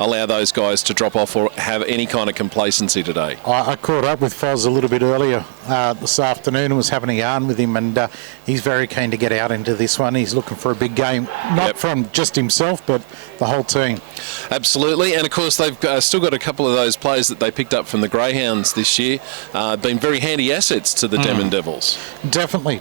allow those guys to drop off or have any kind of complacency today. I caught up with Foz a little bit earlier this afternoon and was having a yarn with him, and he's very keen to get out into this one. He's looking for a big game, not from just himself, but the whole team. Absolutely, and of course they've still got a couple of those players that they picked up from the Greyhounds this year, been very handy assets to the Denman Devils. Definitely,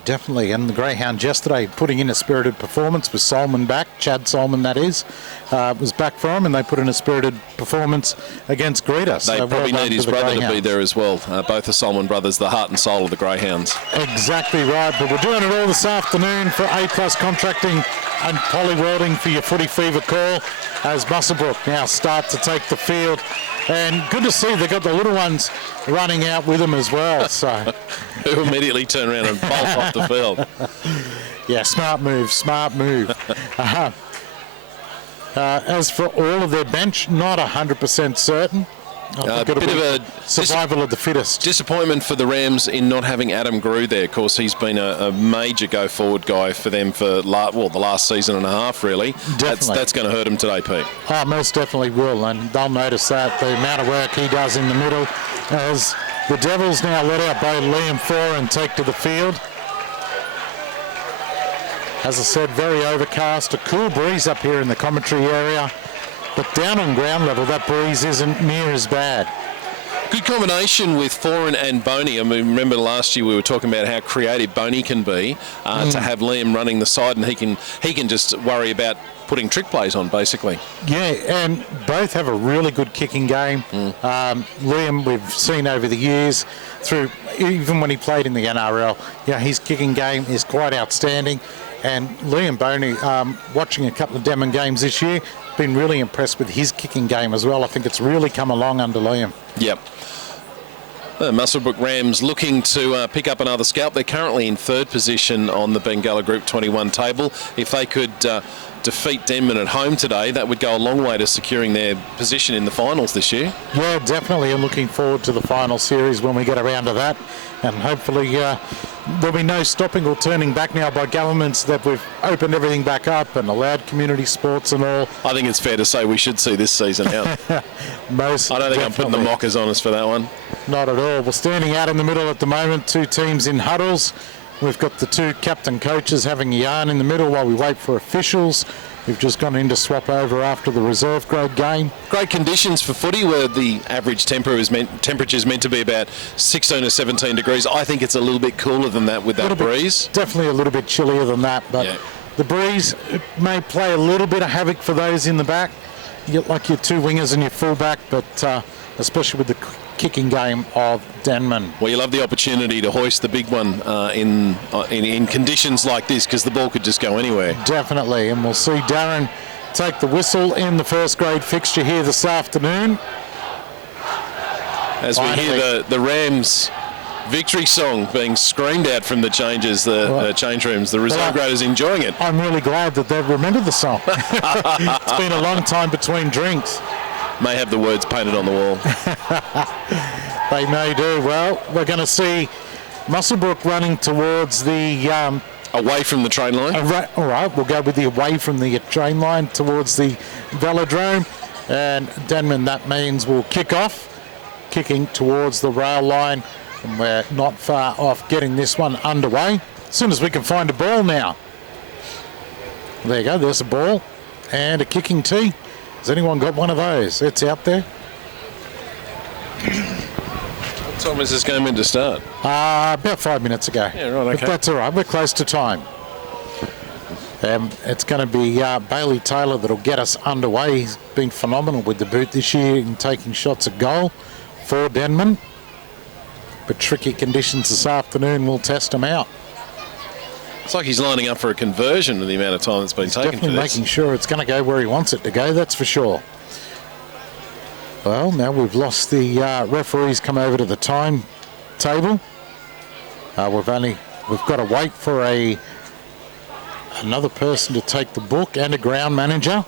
and the Greyhounds yesterday putting in a spirited performance with Solomon back, Chad Solomon that is, was back for him, and they put in a spirited performance against Greta. They probably need his brother to be there as well. Both the Solomon brothers, the heart and soul of the Greyhounds. Exactly right, but we're doing it all this afternoon for A+ Contracting and Poly Welding for your footy fever call as Muswellbrook now start to take the field. And good to see they've got the little ones running out with them as well. So who immediately turn around and bolt off the field. Yeah, smart move. As for all of their bench, not 100% certain. A bit of a survival of the fittest. Disappointment for the Rams in not having Adam Grew there. Of course, he's been a major go-forward guy for them for the last season and a half, really. Definitely. That's going to hurt him today, Pete. Oh, most definitely will, and they'll notice that, the amount of work he does in the middle, as the Devils now let out both Liam Four and take to the field. As I said, very overcast, a cool breeze up here in the commentary area. But down on ground level, that breeze isn't near as bad. Good combination with Foran and Boney. I mean, remember last year we were talking about how creative Boney can be to have Liam running the side, and he can just worry about putting trick plays on, basically. Yeah, and both have a really good kicking game. Liam, we've seen over the years, through even when he played in the NRL, his kicking game is quite outstanding. And Liam Boney, watching a couple of Denman games this year, been really impressed with his kicking game as well. I think it's really come along under Liam. Yep. The Muswellbrook Rams looking to pick up another scalp. They're currently in third position on the Bengala Group 21 table. If they could defeat Denman at home today, that would go a long way to securing their position in the finals this year. Yeah, definitely. I'm looking forward to the final series when we get around to that. And hopefully there'll be no stopping or turning back now by governments, that we've opened everything back up and allowed community sports and all. I think it's fair to say we should see this season out. I don't think I'm putting the mockers on us for that one. Not at all. We're standing out in the middle at the moment, two teams in huddles. We've got the two captain coaches having a yarn in the middle while we wait for officials. We've just gone in to swap over after the reserve grade game. Great conditions for footy, where the average temperature is meant to be about 16 or 17 degrees. I think it's a little bit cooler than that with that breeze. Definitely a little bit chillier than that, but the breeze may play a little bit of havoc for those in the back. You get like your two wingers and your fullback, but especially with the kicking game of Denman. Well, you love the opportunity to hoist the big one in conditions like this, because the ball could just go anywhere. Definitely, and we'll see Darren take the whistle in the first grade fixture here this afternoon. As we hear the Rams victory song being screamed out from the changes, the change rooms. The reserve graders enjoying it. I'm really glad that they've remembered the song. It's been a long time between drinks. May have the words painted on the wall. They may do. Well, we're going to see Muswellbrook running towards the... away from the train line? All right, we'll go with the away from the train line towards the velodrome. And Denman, that means we'll kick off, kicking towards the rail line. And we're not far off getting this one underway. As soon as we can find a ball now. There you go, there's a ball and a kicking tee. Has anyone got one of those? It's out there. What time is this game meant to start? About 5 minutes ago. Yeah, right, okay. But that's all right, we're close to time. It's going to be Bailey Taylor that'll get us underway. He's been phenomenal with the boot this year in taking shots at goal for Denman. But tricky conditions this afternoon will test him out. It's like he's lining up for a conversion in the amount of time that's been taken for this. Definitely making sure it's going to go where he wants it to go, that's for sure. Well, now we've lost the referees come over to the time table. We've got to wait for another person to take the book and a ground manager.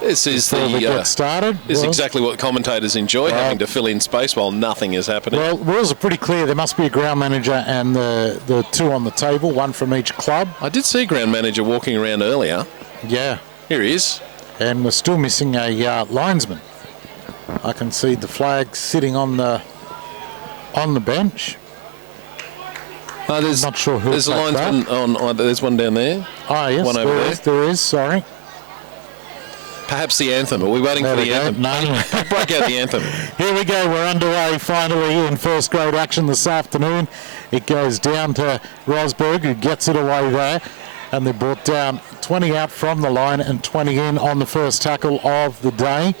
This is exactly what commentators enjoy, having to fill in space while nothing is happening. Well, rules are pretty clear. There must be a ground manager and the two on the table, one from each club. I did see a ground manager walking around earlier. Yeah. Here he is. And we're still missing a linesman. I can see the flag sitting on the bench. There's not sure who. There's a linesman on. There's one down there. Oh yes, one over there. There is. Sorry. Perhaps the anthem. Are we waiting for the anthem? No. Break out the anthem. Here we go. We're underway finally in first grade action this afternoon. It goes down to Rosberg, who gets it away there. And they brought down 20 out from the line and 20 in on the first tackle of the day.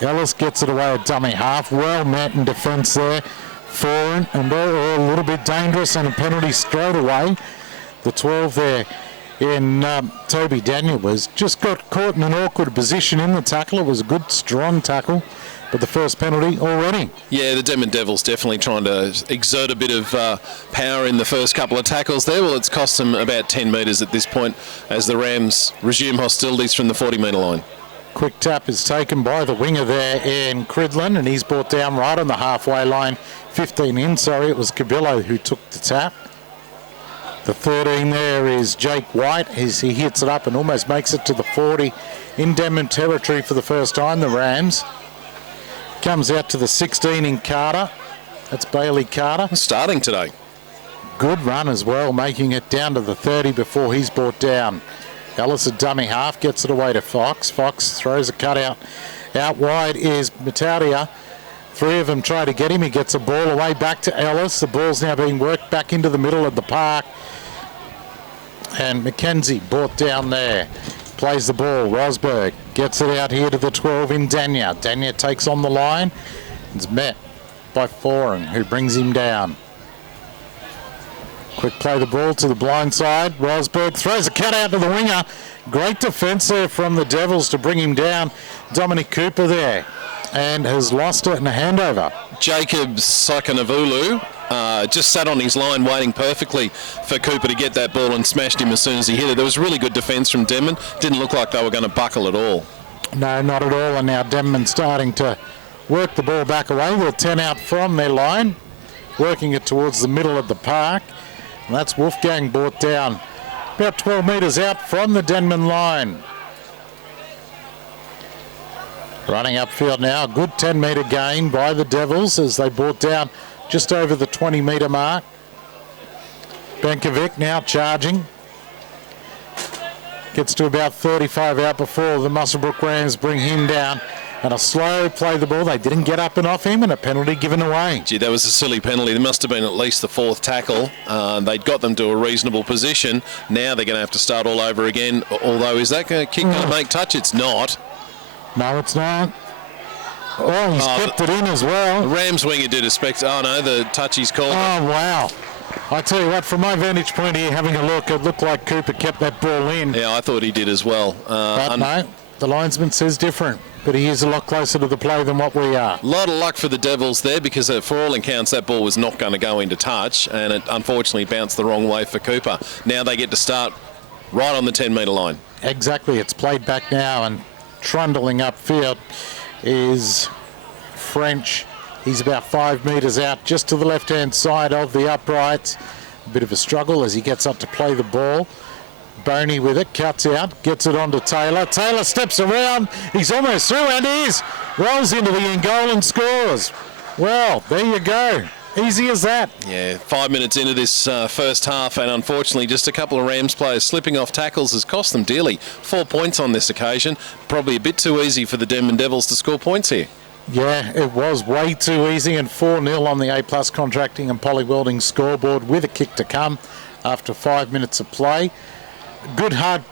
Ellis gets it away at dummy half. Well met in defence there. Foreign and a little bit dangerous, and a penalty straight away. The 12 there in Toby Daniel was just got caught in an awkward position in the tackle. It was a good, strong tackle, but the first penalty already. Yeah, the Denman Devils definitely trying to exert a bit of power in the first couple of tackles there. Well, it's cost them about 10 metres at this point as the Rams resume hostilities from the 40-metre line. Quick tap is taken by the winger there in Cridlin, and he's brought down right on the halfway line. 15 in, sorry, it was Cabillo who took the tap. The 13 there is Jake White as he hits it up and almost makes it to the 40 in Denman territory for the first time, the Rams. Comes out to the 16 in Carter. That's Bailey Carter. Starting today. Good run as well, making it down to the 30 before he's brought down. Ellis at dummy half, gets it away to Fox. Fox throws a cutout. Out wide is Mataria. Three of them try to get him. He gets a ball away back to Ellis. The ball's now being worked back into the middle of the park. And Mackenzie brought down there. Plays the ball. Rosberg gets it out here to the 12 in Dania. Dania takes on the line. It's met by Foran, who brings him down. Quick play the ball to the blind side. Rosberg throws a cut out to the winger. Great defence there from the Devils to bring him down. Dominic Cooper there. And has lost it in a handover. Jacob Sakanavulu just sat on his line waiting perfectly for Cooper to get that ball and smashed him as soon as he hit it. There was really good defence from Denman. Didn't look like they were going to buckle at all. No, not at all. And now Denman starting to work the ball back away. They're 10 out from their line, working it towards the middle of the park. And that's Wolfgang brought down about 12 metres out from the Denman line. Running upfield now, a good 10-metre gain by the Devils as they brought down just over the 20-metre mark. Benkovic now charging. Gets to about 35 out before the Muswellbrook Rams bring him down. And a slow play the ball. They didn't get up and off him, and a penalty given away. Gee, that was a silly penalty. There must have been at least the fourth tackle. They'd got them to a reasonable position. Now they're going to have to start all over again. Although, is that kick going to make touch? It's not. No, it's not. Oh, he's kept it in as well. The Rams winger did a oh no, the touch he's called. Oh, wow. I tell you what, from my vantage point here, having a look, it looked like Cooper kept that ball in. Yeah, I thought he did as well. But no, the linesman says different. But he is a lot closer to the play than what we are. A lot of luck for the Devils there because for all accounts that ball was not going to go into touch and it unfortunately bounced the wrong way for Cooper. Now they get to start right on the 10-metre line. Exactly, it's played back now and trundling upfield is French. He's about 5 metres out just to the left-hand side of the uprights. A bit of a struggle as he gets up to play the ball. Boney with it, cuts out, gets it on to Taylor. Taylor steps around, he's almost through and is. Rolls into the end goal and scores. Well, there you go. Easy as that. Yeah, 5 minutes into this first half and unfortunately just a couple of Rams players slipping off tackles has cost them dearly. 4 points on this occasion. Probably a bit too easy for the Denman Devils to score points here. Yeah, it was way too easy, and 4-0 on the A+ Contracting and Poly Welding scoreboard with a kick to come after 5 minutes of play. Good hard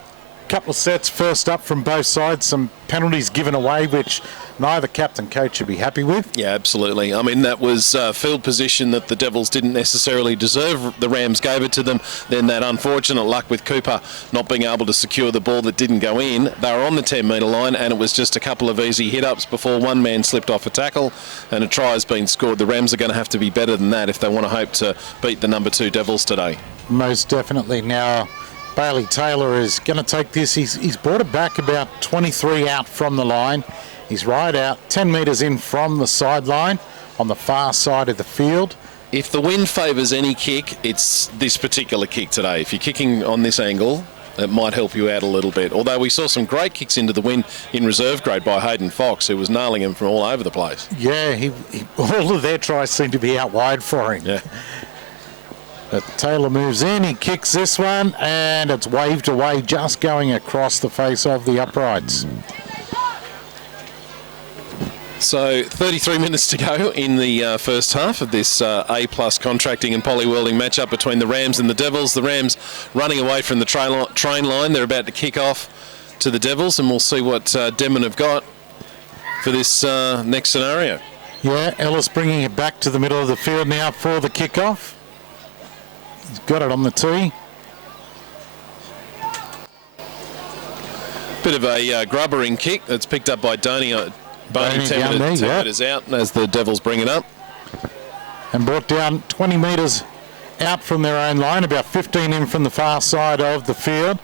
couple of sets first up from both sides. Some penalties given away, which neither captain coach should be happy with. Yeah, absolutely. I mean, that was field position that the Devils didn't necessarily deserve. The Rams gave it to them. Then that unfortunate luck with Cooper not being able to secure the ball that didn't go in. They were on the 10-metre line and it was just a couple of easy hit-ups before one man slipped off a tackle and a try has been scored. The Rams are going to have to be better than that if they want to hope to beat the number 2 Devils today. Most definitely. Now, Bailey Taylor is going to take this. He's brought it back about 23 out from the line. He's right out 10 metres in from the sideline on the far side of the field. If the wind favours any kick, it's this particular kick today. If you're kicking on this angle, It might help you out a little bit. Although we saw some great kicks into the wind in reserve grade by Hayden Fox, who was nailing him from all over the place. Yeah, all of their tries seem to be out wide for him. Yeah. But Taylor moves in, he kicks this one, and it's waved away, just going across the face of the uprights. So 33 minutes to go in the first half of this A-plus contracting and poly welding matchup between the Rams and the Devils. The Rams running away from the train line. They're about to kick off to the Devils, and we'll see what Denman have got for this next scenario. Yeah, Ellis bringing it back to the middle of the field now for the kickoff. He's got it on the tee. Bit of a grubbering kick that's picked up by Boney 10 metres out as the Devils bring it up. And brought down 20 metres out from their own line, about 15 in from the far side of the field.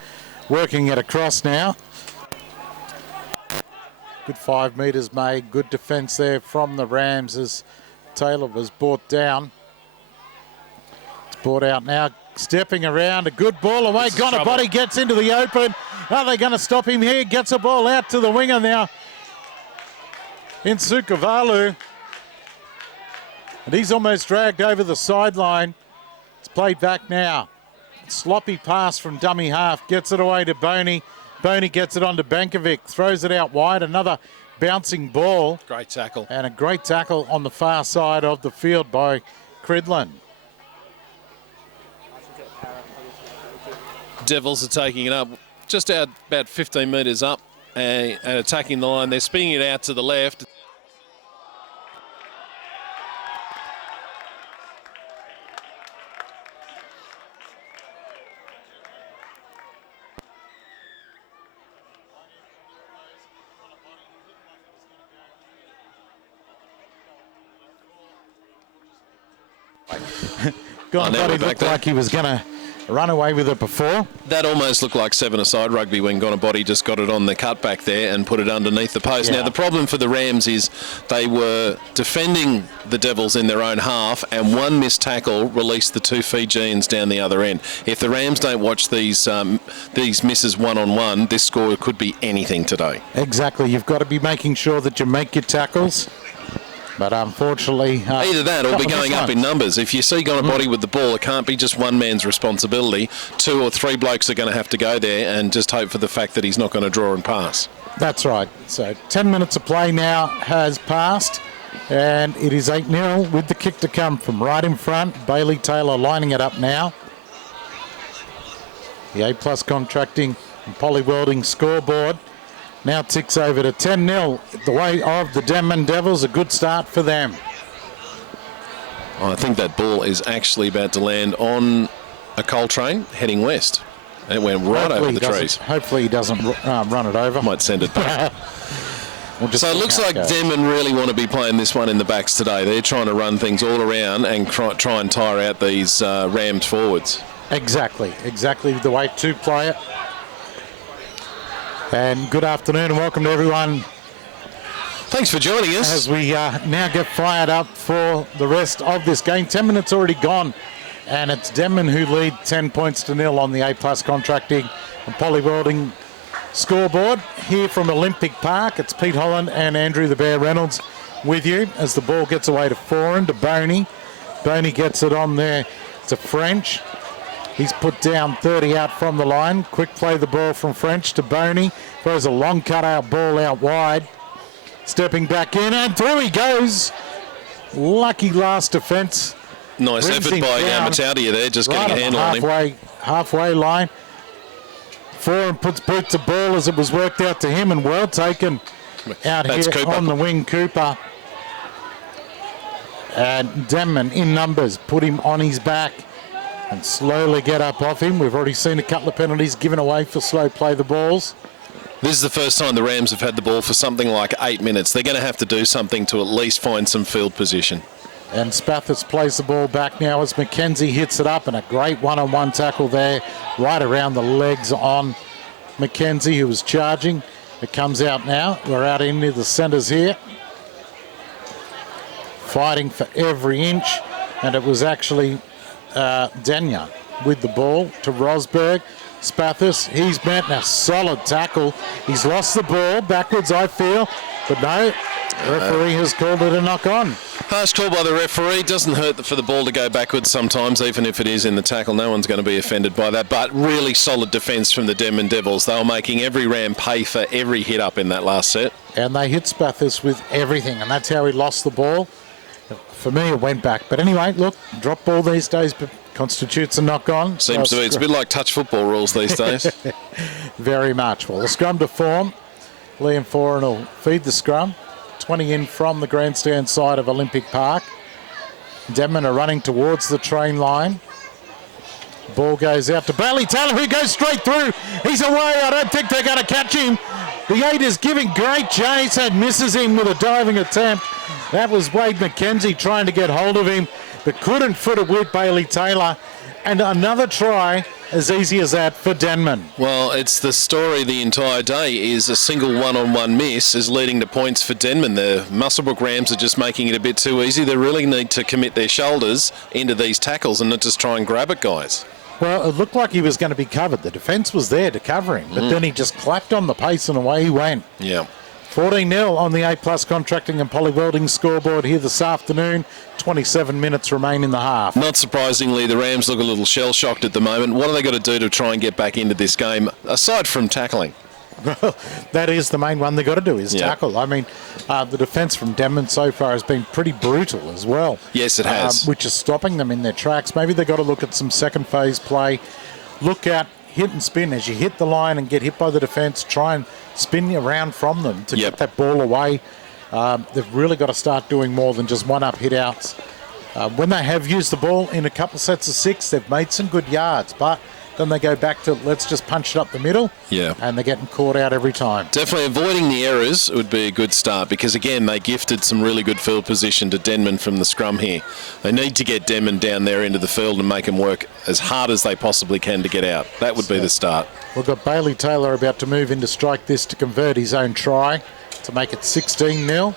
Working it across now. Good 5 metres made, good defence there from the Rams as Taylor was brought down. It's brought out now, stepping around, a good ball away, gone a body, gets into the open. Are they going to stop him here? Gets a ball out to the winger now in Sukavalu. And he's almost dragged over the sideline. It's played back now. Sloppy pass from dummy half, gets it away to Boney. Boney gets it on to Bankovic, throws it out wide, another bouncing ball. Great tackle. And a great tackle on the far side of the field by Cridlin. Devils are taking it up just out about 15 metres up and attacking the line. They're spinning it out to the left. Body looked like he was going to run away with it before. That almost looked like seven-a-side rugby when Gonabody just got it on the cutback there and put it underneath the post. Yeah. Now, the problem for the Rams is they were defending the Devils in their own half, and one missed tackle released the two Fijians down the other end. If the Rams don't watch these misses one-on-one, this score could be anything today. Exactly. You've got to be making sure that you make your tackles. But unfortunately... either that or be going up in numbers. If you see Gonabody with the ball, it can't be just one man's responsibility. 2 or 3 blokes are going to have to go there and just hope for the fact that he's not going to draw and pass. That's right. So 10 minutes of play now has passed, and it is 8-0 with the kick to come from right in front. Bailey Taylor lining it up now. The A-plus contracting and poly welding scoreboard now ticks over to 10-0 the way of the Denman Devils. A good start for them. I think that ball is actually about to land on a coal train heading west. It went right over the trees. Hopefully he doesn't run it over. Might send it back. So it looks like Denman really want to be playing this one in the backs today. They're trying to run things all around and try and tire out these rammed forwards. Exactly the way to play it. And good afternoon and welcome to everyone. Thanks for joining us. As we now get fired up for the rest of this game. 10 minutes already gone, and it's Denman who lead 10 points to 0 on the A-plus contracting and poly welding scoreboard. Here from Olympic Park, it's Pete Holland and Andrew the Bear Reynolds with you as the ball gets away to Foran, to Boney. Boney gets it on there to French. He's put down 30 out from the line. Quick play the ball from French to Boney. Throws a long cut-out ball out wide. Stepping back in, and through he goes. Lucky last defence. Nice effort by Mataudia there, just right getting a handle on him. Halfway line. Foran puts boot to ball as it was worked out to him, and well taken out here Cooper. On the wing, Cooper. And Denman in numbers, put him on his back and slowly get up off him. We've already seen a couple of penalties given away for slow play the balls. This is the first time the Rams have had the ball for something like 8 minutes. They're going to have to do something to at least find some field position. And Spathis plays the ball back now as McKenzie hits it up, and a great one-on-one tackle there right around the legs on McKenzie, who was charging. It comes out now. We're out into the centres here. Fighting for every inch, and it was actually Danya with the ball to Rosberg. Spathis. He's met a solid tackle. He's lost the ball backwards, I feel, but no, the referee has called it a knock on. Harsh call by the referee. Doesn't hurt for the ball to go backwards sometimes, even if it is in the tackle. No one's going to be offended by that. But really solid defence from the Denman Devils. They were making every Ram pay for every hit up in that last set. And they hit Spathis with everything, and that's how he lost the ball. For me, it went back. But anyway, look, drop ball these days constitutes a knock on. Seems to be. It's a bit like touch football rules these days. Very much. Well, the scrum to form. Liam Foran will feed the scrum. 20 in from the grandstand side of Olympic Park. Denman are running towards the train line. Ball goes out to Bailey Taylor, who goes straight through. He's away. I don't think they're going to catch him. The 8 is giving great chase and misses him with a diving attempt. That was Wade McKenzie trying to get hold of him, but couldn't foot it with Bailey Taylor. And another try as easy as that for Denman. Well, it's the story the entire day is a single one-on-one miss is leading to points for Denman. The Muswellbrook Rams are just making it a bit too easy. They really need to commit their shoulders into these tackles and not just try and grab it, guys. Well, it looked like he was going to be covered. The defence was there to cover him, but then he just clapped on the pace and away he went. Yeah. 14-0 on the A+ Contracting and Polywelding scoreboard here this afternoon. 27 minutes remain in the half. Not surprisingly, the Rams look a little shell-shocked at the moment. What are they got to do to try and get back into this game, aside from tackling? Well, that is the main one they've got to do is tackle. I mean, the defence from Denman so far has been pretty brutal as well. Yes, it has. Which is stopping them in their tracks. Maybe they've got to look at some second phase play. Look at hit and spin as you hit the line and get hit by the defence. Try and spin around from them to get that ball away. They've really got to start doing more than just one-up hit-outs. When they have used the ball in a couple sets of 6, they've made some good yards, but then they go back to let's just punch it up the middle. Yeah. And they're getting caught out every time. Definitely avoiding the errors would be a good start because, again, they gifted some really good field position to Denman from the scrum here. They need to get Denman down there into the field and make them work as hard as they possibly can to get out. That would be the start. We've got Bailey Taylor about to move in to strike this to convert his own try to make it 16-0.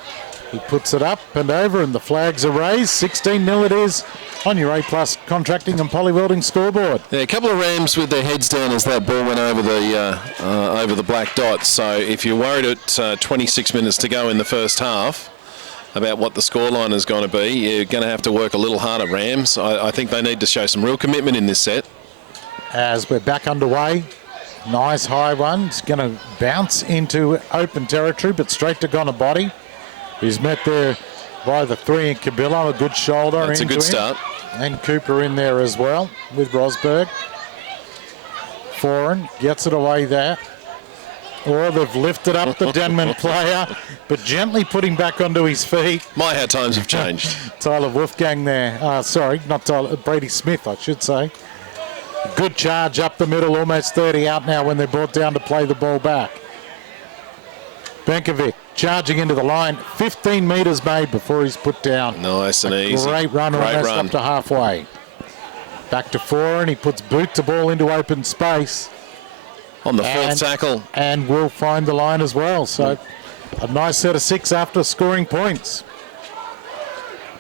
He puts it up and over and the flags are raised. 16-0 it is on your A+ Contracting and Polywelding scoreboard. Yeah, a couple of Rams with their heads down as that ball went over the black dot. So if you're worried at 26 minutes to go in the first half about what the scoreline is going to be, you're going to have to work a little harder, Rams. I think they need to show some real commitment in this set. As we're back underway, nice high one. It's going to bounce into open territory, but straight to Gonabody. He's met there by the 3 in Cabillo, a good shoulder. That's a good start. And Cooper in there as well with Rosberg. Foran gets it away there. Or they've lifted up the Denman player, but gently put him back onto his feet. My, how times have changed. Tyler Wolfgang there. Sorry, not Tyler, Brady Smith, I should say. Good charge up the middle, almost 30 out now when they're brought down to play the ball back. Benkovic charging into the line. 15 metres made before he's put down. Nice and easy. Great run, almost up to halfway. Back to Foran. He puts boot to ball into open space. On the fourth tackle. And will find the line as well. So a nice set of 6 after scoring points.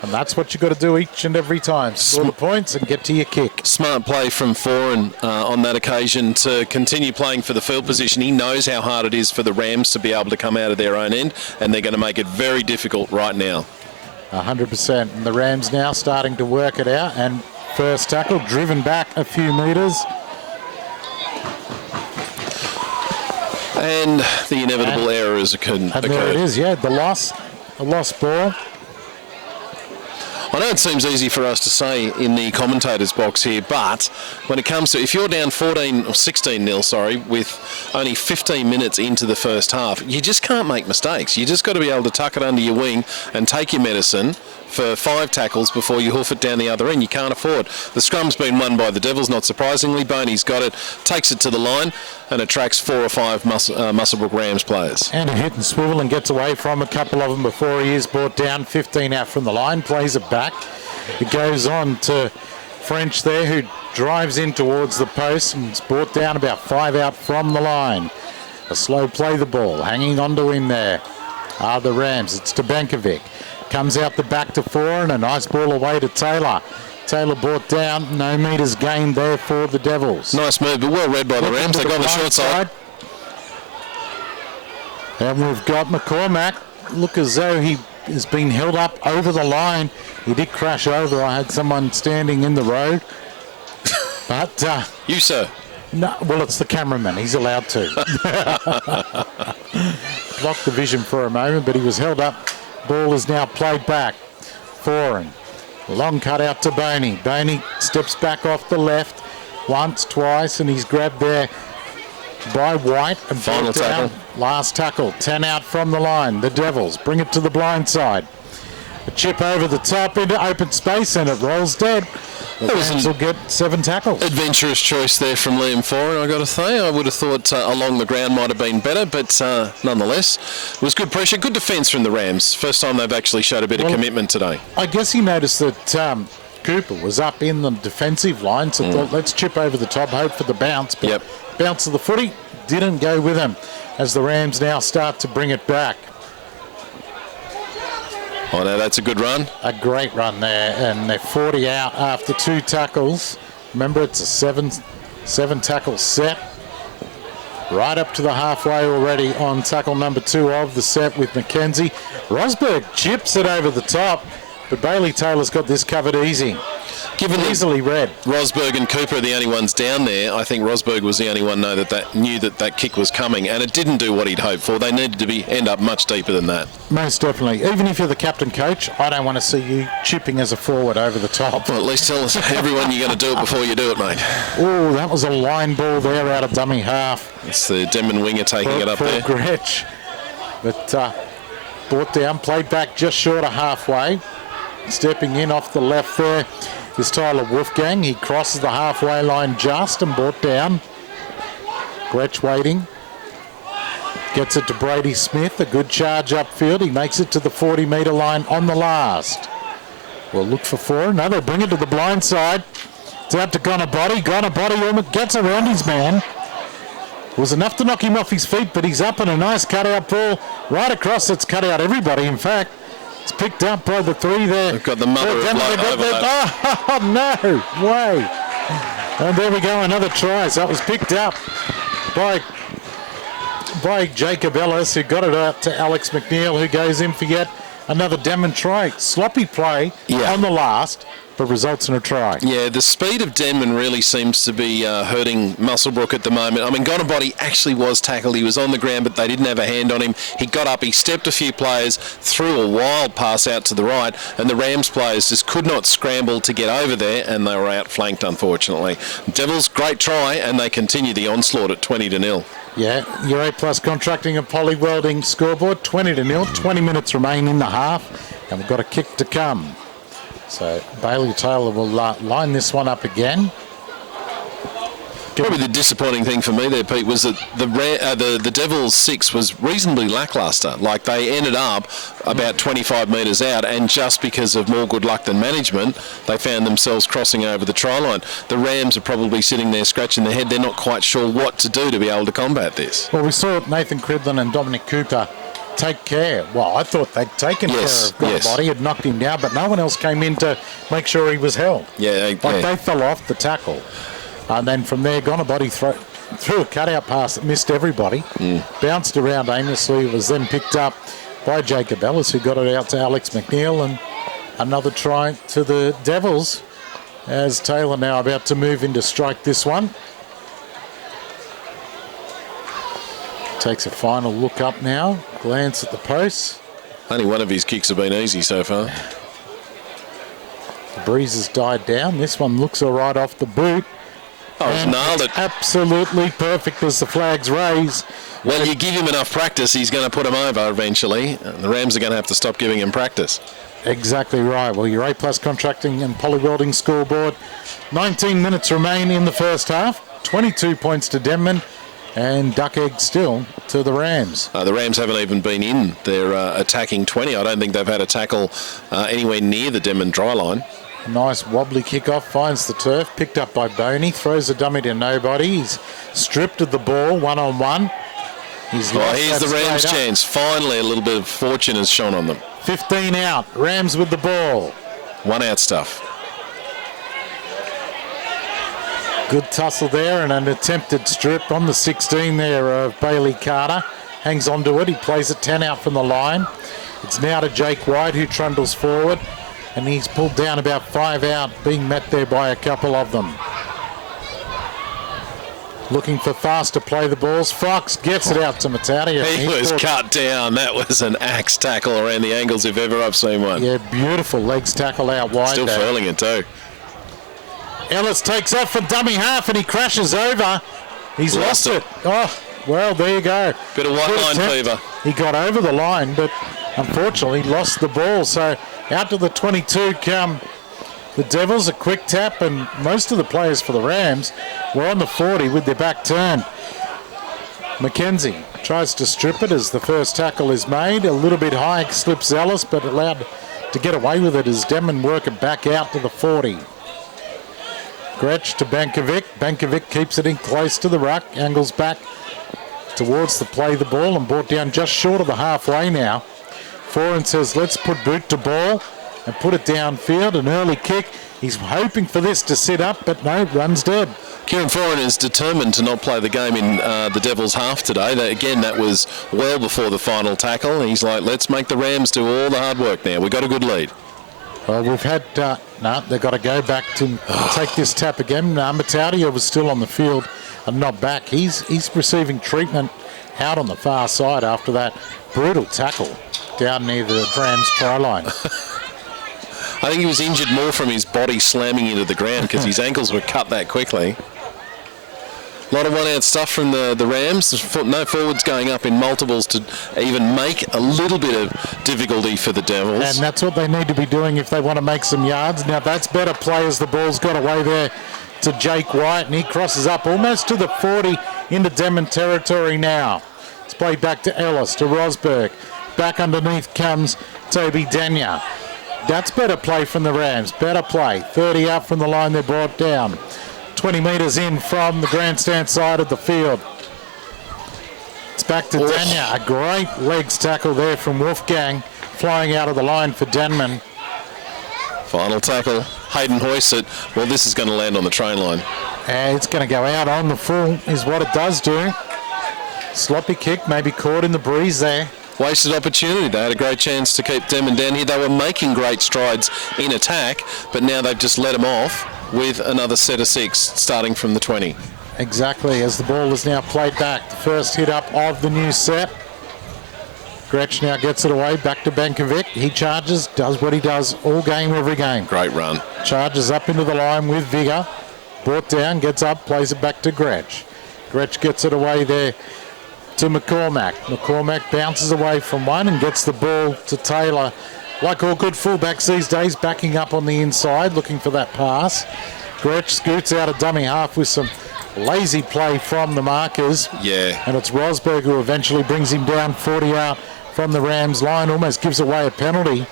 And that's what you've got to do each and every time. Score the points and get to your kick. Smart play from Foran on that occasion to continue playing for the field position. He knows how hard it is for the Rams to be able to come out of their own end, and they're going to make it very difficult right now. 100%. And the Rams now starting to work it out. And first tackle driven back a few metres. And the inevitable error has occurred. And there it is, yeah, the lost ball. I know it seems easy for us to say in the commentators box here, but when it comes to, if you're down 14 or 16-0, with only 15 minutes into the first half, you just can't make mistakes. You just got to be able to tuck it under your wing and take your medicine for 5 tackles before you hoof it down the other end. You can't afford. The scrum's been won by the Devils, not surprisingly. Boney's got it, takes it to the line, and attracts 4 or 5 Muswellbrook Rams players. And a hit and swivel and gets away from a couple of them before he is brought down. 15 out from the line, plays it back. It goes on to French there, who drives in towards the post and is brought down about 5 out from the line. A slow play the ball, hanging onto him there are the Rams. It's to Benkovic. Comes out the back to Foran, a nice ball away to Taylor. Taylor brought down. No metres gained there for the Devils. Nice move, but well read by the Rams. They got on the short side. And we've got McCormack. Look as though he has been held up over the line. He did crash over. I had someone standing in the road. But you, sir. No, well, it's the cameraman. He's allowed to. Blocked the vision for a moment, but he was held up. Ball is now played back for him. Long cut out to Boney. Boney steps back off the left once, twice, and he's grabbed there by White and final tackle. Last tackle. 10 out from the line. The Devils bring it to the blind side. A chip over the top into open space, and it rolls dead. The Rams will get 7 tackles. Adventurous choice there from Liam Foran, I got to say. I would have thought along the ground might have been better, but nonetheless, it was good pressure, good defence from the Rams. First time they've actually showed a bit of commitment today. I guess he noticed that Cooper was up in the defensive line, so thought, let's chip over the top, hope for the bounce. But bounce of the footy didn't go with him as the Rams now start to bring it back. Oh, no, that's a good run. A great run there, and they're 40 out after 2 tackles. Remember, it's a seven tackle set. Right up to the halfway already on tackle number 2 of the set with McKenzie. Rosberg chips it over the top, but Bailey Taylor's got this covered easy. Given easily read. Rosberg and Cooper are the only ones down there, I think Rosberg was the only one knew that kick was coming, and it didn't do what he'd hoped for. They needed to end up much deeper than that. Most definitely. Even if you're the captain coach, I don't want to see you chipping as a forward over the top. Well, at least tell us everyone you're going to do it before you do it, mate. Oh, that was a line ball there out of dummy half. It's the Denman winger taking it up there. Gretsch. But brought down, played back just short of halfway. Stepping in off the left there is Tyler Wolfgang. He crosses the halfway line just and brought down. Gretsch waiting. Gets it to Brady Smith. A good charge upfield. He makes it to the 40-metre line on the last. We'll look for 4. No, they'll bring it to the blind side. It's out to Gonabody. Gonabody gets around his man. It was enough to knock him off his feet, but he's up in a nice cut-out ball right across. It's cut out everybody, in fact. It's picked up by the 3 there. They've got the mother of overlap. Oh, no way. And there we go, another try. So that was picked up by Jacob Ellis, who got it out to Alex McNeil, who goes in for yet another Denman try. Sloppy play on the last, but results in a try. Yeah, the speed of Denman really seems to be hurting Muswellbrook at the moment. I mean, Gonabody actually was tackled. He was on the ground, but they didn't have a hand on him. He got up, he stepped a few players, threw a wild pass out to the right, and the Rams players just could not scramble to get over there, and they were outflanked, unfortunately. Devils, great try, and they continue the onslaught at 20-0. Yeah, your A+ Contracting and Poly Welding scoreboard, 20-0. 20 minutes remain in the half, and we've got a kick to come. So Bailey Taylor will line this one up again. Probably the disappointing thing for me there, Pete, was that the Devils' 6 was reasonably lacklustre. Like, they ended up about 25 metres out, and just because of more good luck than management, they found themselves crossing over the try line. The Rams are probably sitting there scratching their head. They're not quite sure what to do to be able to combat this. Well, we saw Nathan Cridlin and Dominic Cooper take care. Well, I thought they'd taken care of Gonabody, had knocked him down, but no one else came in to make sure he was held. They fell off the tackle. And then from there, Gonabody threw a cutout pass that missed everybody. Bounced around aimlessly. It was then picked up by Jacob Ellis, who got it out to Alex McNeil, and another try to the Devils, as Taylor now about to move in to strike this one. Takes a final look up now, glance at the post. Only one of his kicks have been easy so far. The breeze has died down. This one looks all right off the boot. Oh, he's nailed it. Absolutely perfect as the flags raise. Well, you give him enough practice, he's going to put him over eventually. And the Rams are going to have to stop giving him practice. Exactly right. Well, your A+ Contracting and Poly Welding scoreboard. 19 minutes remain in the first half. 22 points to Denman. And duck egg still to the Rams. The Rams haven't even been in their attacking 20. I don't think they've had a tackle anywhere near the Denman try line. Nice wobbly kickoff, finds the turf, picked up by Boney, throws a dummy to nobody. He's stripped of the ball, one-on-one. Here's the Rams' chance. Finally, a little bit of fortune has shone on them. 15 out, Rams with the ball. One out stuff. Good tussle there and an attempted strip on the 16 there of Bailey Carter. Hangs on to it. He plays it 10 out from the line. It's now to Jake White, who trundles forward, and he's pulled down about 5 out, being met there by a couple of them. Looking for Fast to play the balls. Fox gets it out to Matadia. He was cut down. That was an axe tackle around the ankles if ever I've seen one. Yeah, beautiful legs tackle out wide. Still there. furling it too. Ellis takes off for dummy half and he crashes over. He's lost it. Oh, well, there you go. Bit of white line fever. He got over the line, but unfortunately lost the ball. So out to the 22 come the Devils. A quick tap, and most of the players for the Rams were on the 40 with their back turned. McKenzie tries to strip it as the first tackle is made. A little bit high, slips Ellis, but allowed to get away with it as Denman work it back out to the 40. Gretsch to Bankovic. Bankovic keeps it in close to the ruck, angles back towards the play the ball and brought down just short of the halfway now. Foran says, let's put boot to ball and put it downfield. An early kick. He's hoping for this to sit up, but no, runs dead. Kieran Foran is determined to not play the game in the Devils half today. That was well before the final tackle. He's like, let's make the Rams do all the hard work now. We've got a good lead. Well, we've had, they've got to go back to take this tap again. Matadia was still on the field and not back. He's receiving treatment out on the far side after that brutal tackle down near the Rams try line. I think he was injured more from his body slamming into the ground because his ankles were cut that quickly. A lot of one-out stuff from the Rams. No forwards going up in multiples to even make a little bit of difficulty for the Devils. And that's what they need to be doing if they want to make some yards. Now, that's better play as the ball's got away there to Jake White, and he crosses up almost to the 40 into Denman territory now. It's played back to Ellis, to Rosberg. Back underneath comes Toby Danya. That's better play from the Rams. Better play. 30 out from the line, they're brought down. 20 metres in from the grandstand side of the field. It's back to Danya. A great legs tackle there from Wolfgang, flying out of the line for Denman. Final tackle. Hayden hoists it. Well, this is going to land on the train line. And it's going to go out on the full, is what it does do. Sloppy kick, maybe caught in the breeze there. Wasted opportunity. They had a great chance to keep Denman down here. They were making great strides in attack, but now they've just let them off with another set of 6 starting from the 20. Exactly, as the ball is now played back. The first hit up of the new set. Gretsch now gets it away, back to Bankovic. He charges, does what he does all game, every game. Great run. Charges up into the line with vigour. Brought down, gets up, plays it back to Gretsch. Gretsch gets it away there to McCormack. McCormack bounces away from one and gets the ball to Taylor. Like all good fullbacks these days, backing up on the inside, looking for that pass. Gretsch scoots out a dummy half with some lazy play from the markers. Yeah. And it's Rosberg who eventually brings him down 40 out from the Rams line, almost gives away a penalty.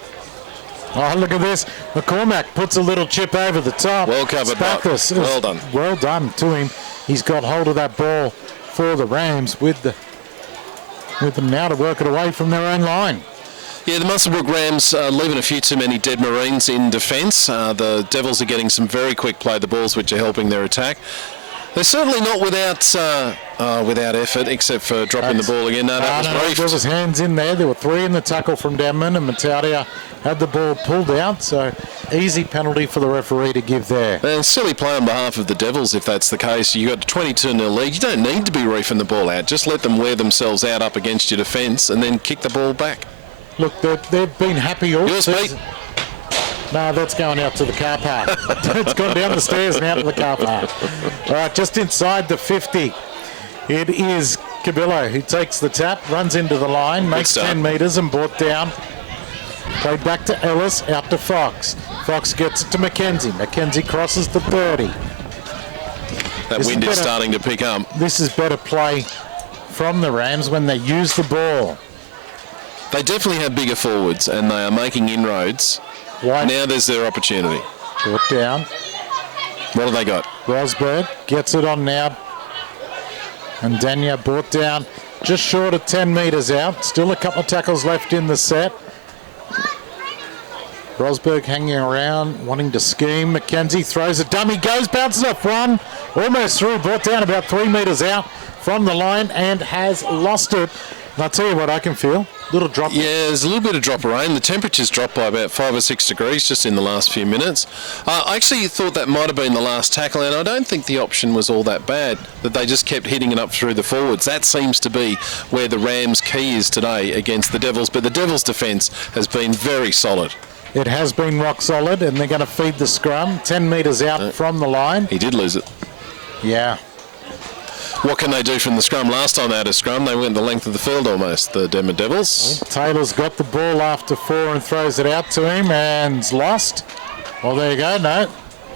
Oh, look at this. McCormack puts a little chip over the top. Well covered, Spathis, well done. Well done to him. He's got hold of that ball for the Rams with them now to work it away from their own line. Yeah, the Muswellbrook Rams leaving a few too many dead Marines in defence. The Devils are getting some very quick play the balls, which are helping their attack. They're certainly not without effort, except for dropping the ball again. No, that was brief. There was hands in there. There were 3 in the tackle from Denman, and Matadia had the ball pulled out. So easy penalty for the referee to give there. And silly play on behalf of the Devils if that's the case. You got 22-0 lead. You don't need to be reefing the ball out. Just let them wear themselves out up against your defence and then kick the ball back. Look, they've been happy all season. No, that's going out to the car park. It's gone down the stairs and out to the car park. All right, just inside the 50. It is Cabillo who takes the tap, runs into the line, makes 10 metres and brought down. Played back to Ellis, out to Fox. Fox gets it to McKenzie. McKenzie crosses the 30. That wind is starting to pick up. This is better play from the Rams when they use the ball. They definitely have bigger forwards and they are making inroads. White. Now there's their opportunity. Brought down. What have they got? Rosberg gets it on now. And Danya brought down just short of 10 metres out. Still a couple of tackles left in the set. Rosberg hanging around, wanting to scheme. McKenzie throws a dummy, goes, bounces off one, almost through, brought down about 3 metres out from the line and has lost it. And I'll tell you what I can feel. Little drop. Yeah, there's a little bit of drop of rain. The temperature's dropped by about 5 or 6 degrees just in the last few minutes. I actually thought that might have been the last tackle, and I don't think the option was all that bad, that they just kept hitting it up through the forwards. That seems to be where the Rams' key is today against the Devils, but the Devils' defence has been very solid. It has been rock solid, and they're going to feed the scrum 10 metres out from the line. He did lose it. Yeah. What can they do from the scrum? Last time they had a scrum, they went the length of the field almost, the Denman Devils. Taylor's got the ball after 4 and throws it out to him and's lost. Well, there you go. No,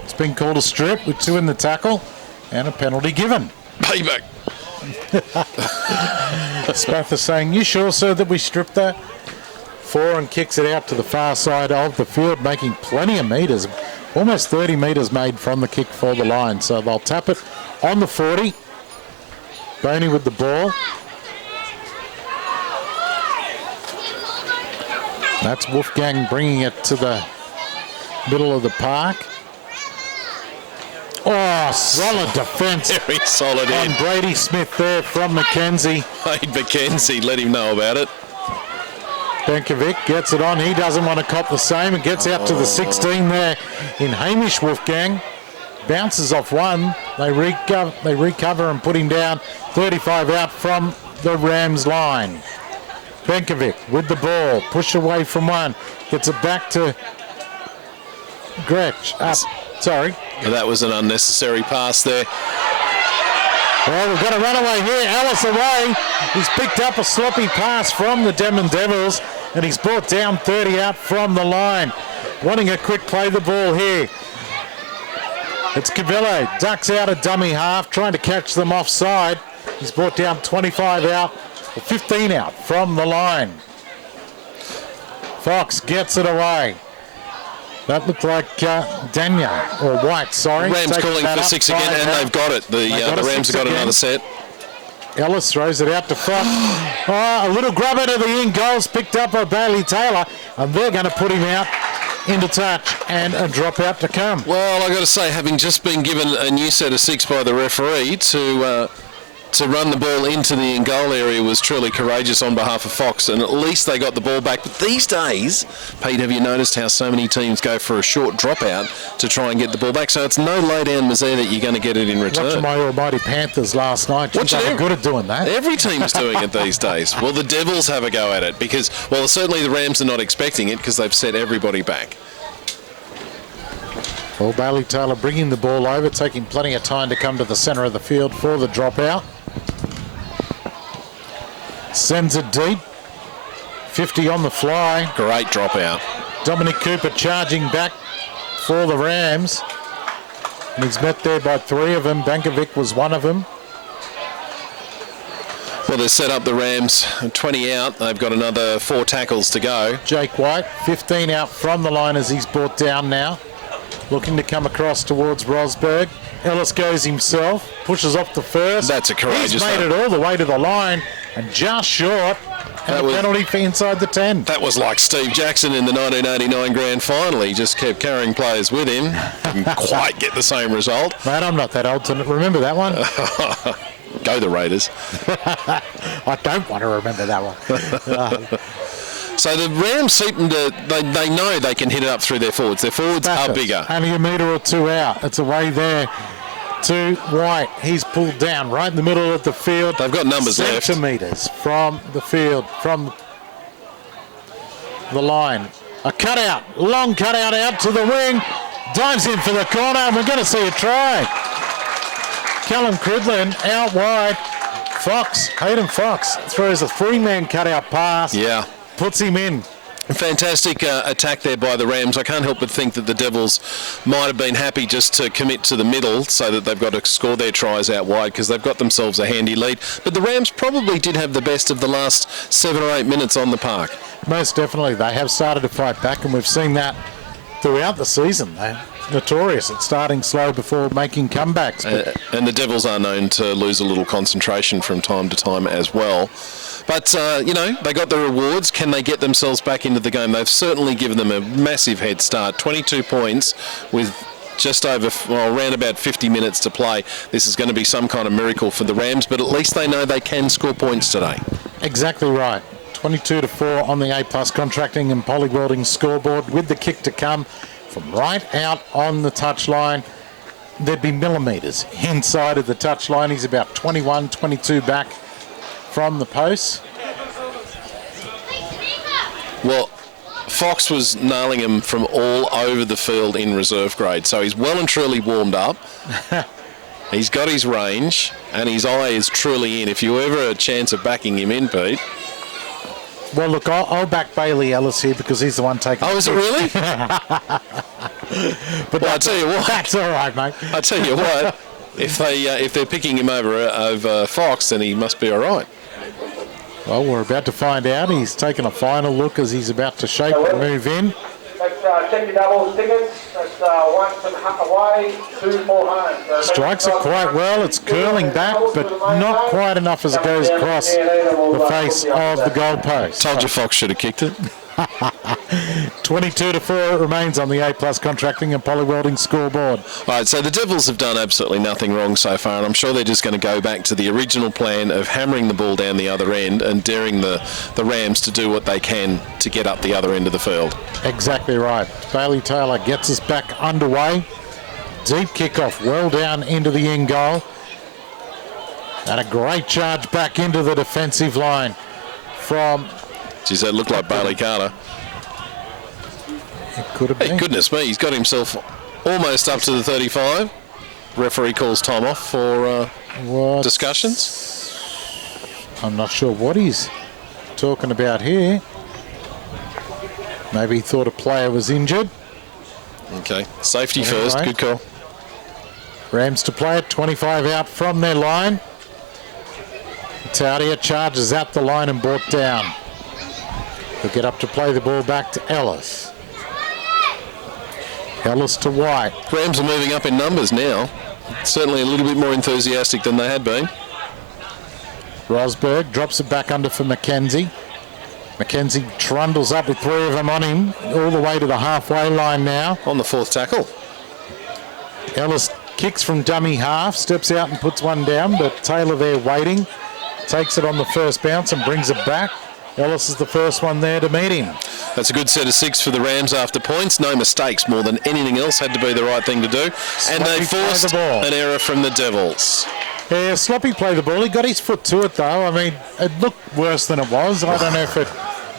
it's been called a strip with 2 in the tackle and a penalty given. Payback. Spather saying, "You sure, sir, that we stripped that?" 4 and kicks it out to the far side of the field, making plenty of metres. Almost 30 metres made from the kick for the line. So they'll tap it on the 40. Boney with the ball. That's Wolfgang bringing it to the middle of the park. Oh, solid defence. Very solid on in. Brady Smith there from McKenzie. Wade McKenzie, let him know about it. Benkovic gets it on. He doesn't want to cop the same and gets out to the 16 there in Hamish Wolfgang. Bounces off one. They recover and put him down. 35 out from the Rams line. Benkovic with the ball. Push away from one. Gets it back to Gretsch. Up. Sorry. That was an unnecessary pass there. Well, we've got a runaway here. Ellis away. He's picked up a sloppy pass from the Denman Devils and he's brought down 30 out from the line. Wanting a quick play the ball here. It's Cavillo, ducks out a dummy half, trying to catch them offside. He's brought down 25 out, or 15 out from the line. Fox gets it away. That looked like Danya, or White, sorry. Rams calling for 6 again, and they've got it. The Rams have got another set. Ellis throws it out to Fox. A little grubber to the in goals, picked up by Bailey Taylor, and they're going to put him out into touch and a drop out to come. Well, I've got to say, having just been given a new set of 6 by the referee to run the ball into the in-goal area was truly courageous on behalf of Fox, and at least they got the ball back. But these days, Pete, have you noticed how so many teams go for a short dropout to try and get the ball back? So it's no lay-down misère that you're going to get it in return. Watching my almighty Panthers last night, they were good at doing that. Every team's doing it these days. Well, the Devils have a go at it because, well, certainly the Rams are not expecting it because they've set everybody back. Well, Bailey Taylor bringing the ball over, taking plenty of time to come to the centre of the field for the dropout. Sends it deep. 50 on the fly. Great dropout. Dominic Cooper charging back for the Rams. And he's met there by 3 of them. Benkovic was one of them. Well, they've set up the Rams 20 out. They've got another 4 tackles to go. Jake White, 15 out from the line as he's brought down now. Looking to come across towards Rosberg. Ellis goes himself, pushes off the first. That's a courageous He's made it all the way to the line and just short. And a penalty for inside the 10. That was like Steve Jackson in the 1989 Grand Final. He just kept carrying players with him. Didn't quite get the same result. Mate, I'm not that old to remember that one. Go the Raiders. I don't want to remember that one. So the Rams seem to, they know they can hit it up through their forwards. Their forwards are bigger. Only a metre or 2 out. It's away there to White. He's pulled down right in the middle of the field. They've got numbers left. Centimetres from the field, from the line. A cutout, long cutout out to the wing. Dives in for the corner, and we're going to see a try. Callum Cridlin out wide. Fox, Hayden Fox, throws a 3-man cutout pass. Yeah. Puts him in. Fantastic attack there by the Rams. I can't help but think that the Devils might have been happy just to commit to the middle so that they've got to score their tries out wide because they've got themselves a handy lead. But the Rams probably did have the best of the last 7 or 8 minutes on the park. Most definitely. They have started to fight back, and we've seen that throughout the season. They're notorious at starting slow before making comebacks. And the Devils are known to lose a little concentration from time to time as well. But, you know, they got the rewards. Can they get themselves back into the game? They've certainly given them a massive head start. 22 points with just over, well, around about 50 minutes to play. This is going to be some kind of miracle for the Rams, but at least they know they can score points today. Exactly right. 22-4 on the A+ Contracting and Poly Welding scoreboard, with the kick to come from right out on the touchline. There'd be millimetres inside of the touchline. He's about 21, 22 back from the post. Well, Fox was nailing him from all over the field in reserve grade, so he's well and truly warmed up. He's got his range, and his eye is truly in. If you ever had a chance of backing him in, Pete. Well, look, I'll back Bailey Ellis here because he's the one taking. Oh, is it really? But well, I tell you what. That's all right, mate. I tell you what. If they're picking him over Fox, then he must be all right. Well, we're about to find out. He's taking a final look as he's about to shape and move in. That's check your doubles tickets. That's one for away, two for home. So strikes it quite well. It's curling back, but not quite enough as it goes across the face of the goalpost. Told you Fox should have kicked it. 22-4 it remains on the A+ Contracting and Poly Welding scoreboard. All right, so the Devils have done absolutely nothing wrong so far, and I'm sure they're just going to go back to the original plan of hammering the ball down the other end and daring the Rams to do what they can to get up the other end of the field. Exactly right. Bailey Taylor gets us back underway. Deep kickoff, well down into the in goal. And a great charge back into the defensive line from... Geez, that looked like Bailey Carter. It could have been. Hey, goodness me, he's got himself almost up to the 35. Referee calls time off for discussions. I'm not sure what he's talking about here. Maybe he thought a player was injured. Okay, safety Anyway. first, good call. Rams to play it, 25 out from their line. Taudia charges out the line and brought down. He'll get up to play the ball back to Ellis. Ellis to White. Rams are moving up in numbers now. Certainly a little bit more enthusiastic than they had been. Rosberg drops it back under for Mackenzie. Mackenzie trundles up with three of them on him, all the way to the halfway line now. On the fourth tackle. Ellis kicks from dummy half, steps out and puts one down, but Taylor there waiting. Takes it on the first bounce and brings it back. Ellis is the first one there to meet him. That's a good set of six for the Rams after points. No mistakes more than anything else. Had to be the right thing to do. And they forced an error from the Devils. Yeah, sloppy play the ball. He got his foot to it, though. I mean, it looked worse than it was. I don't know if it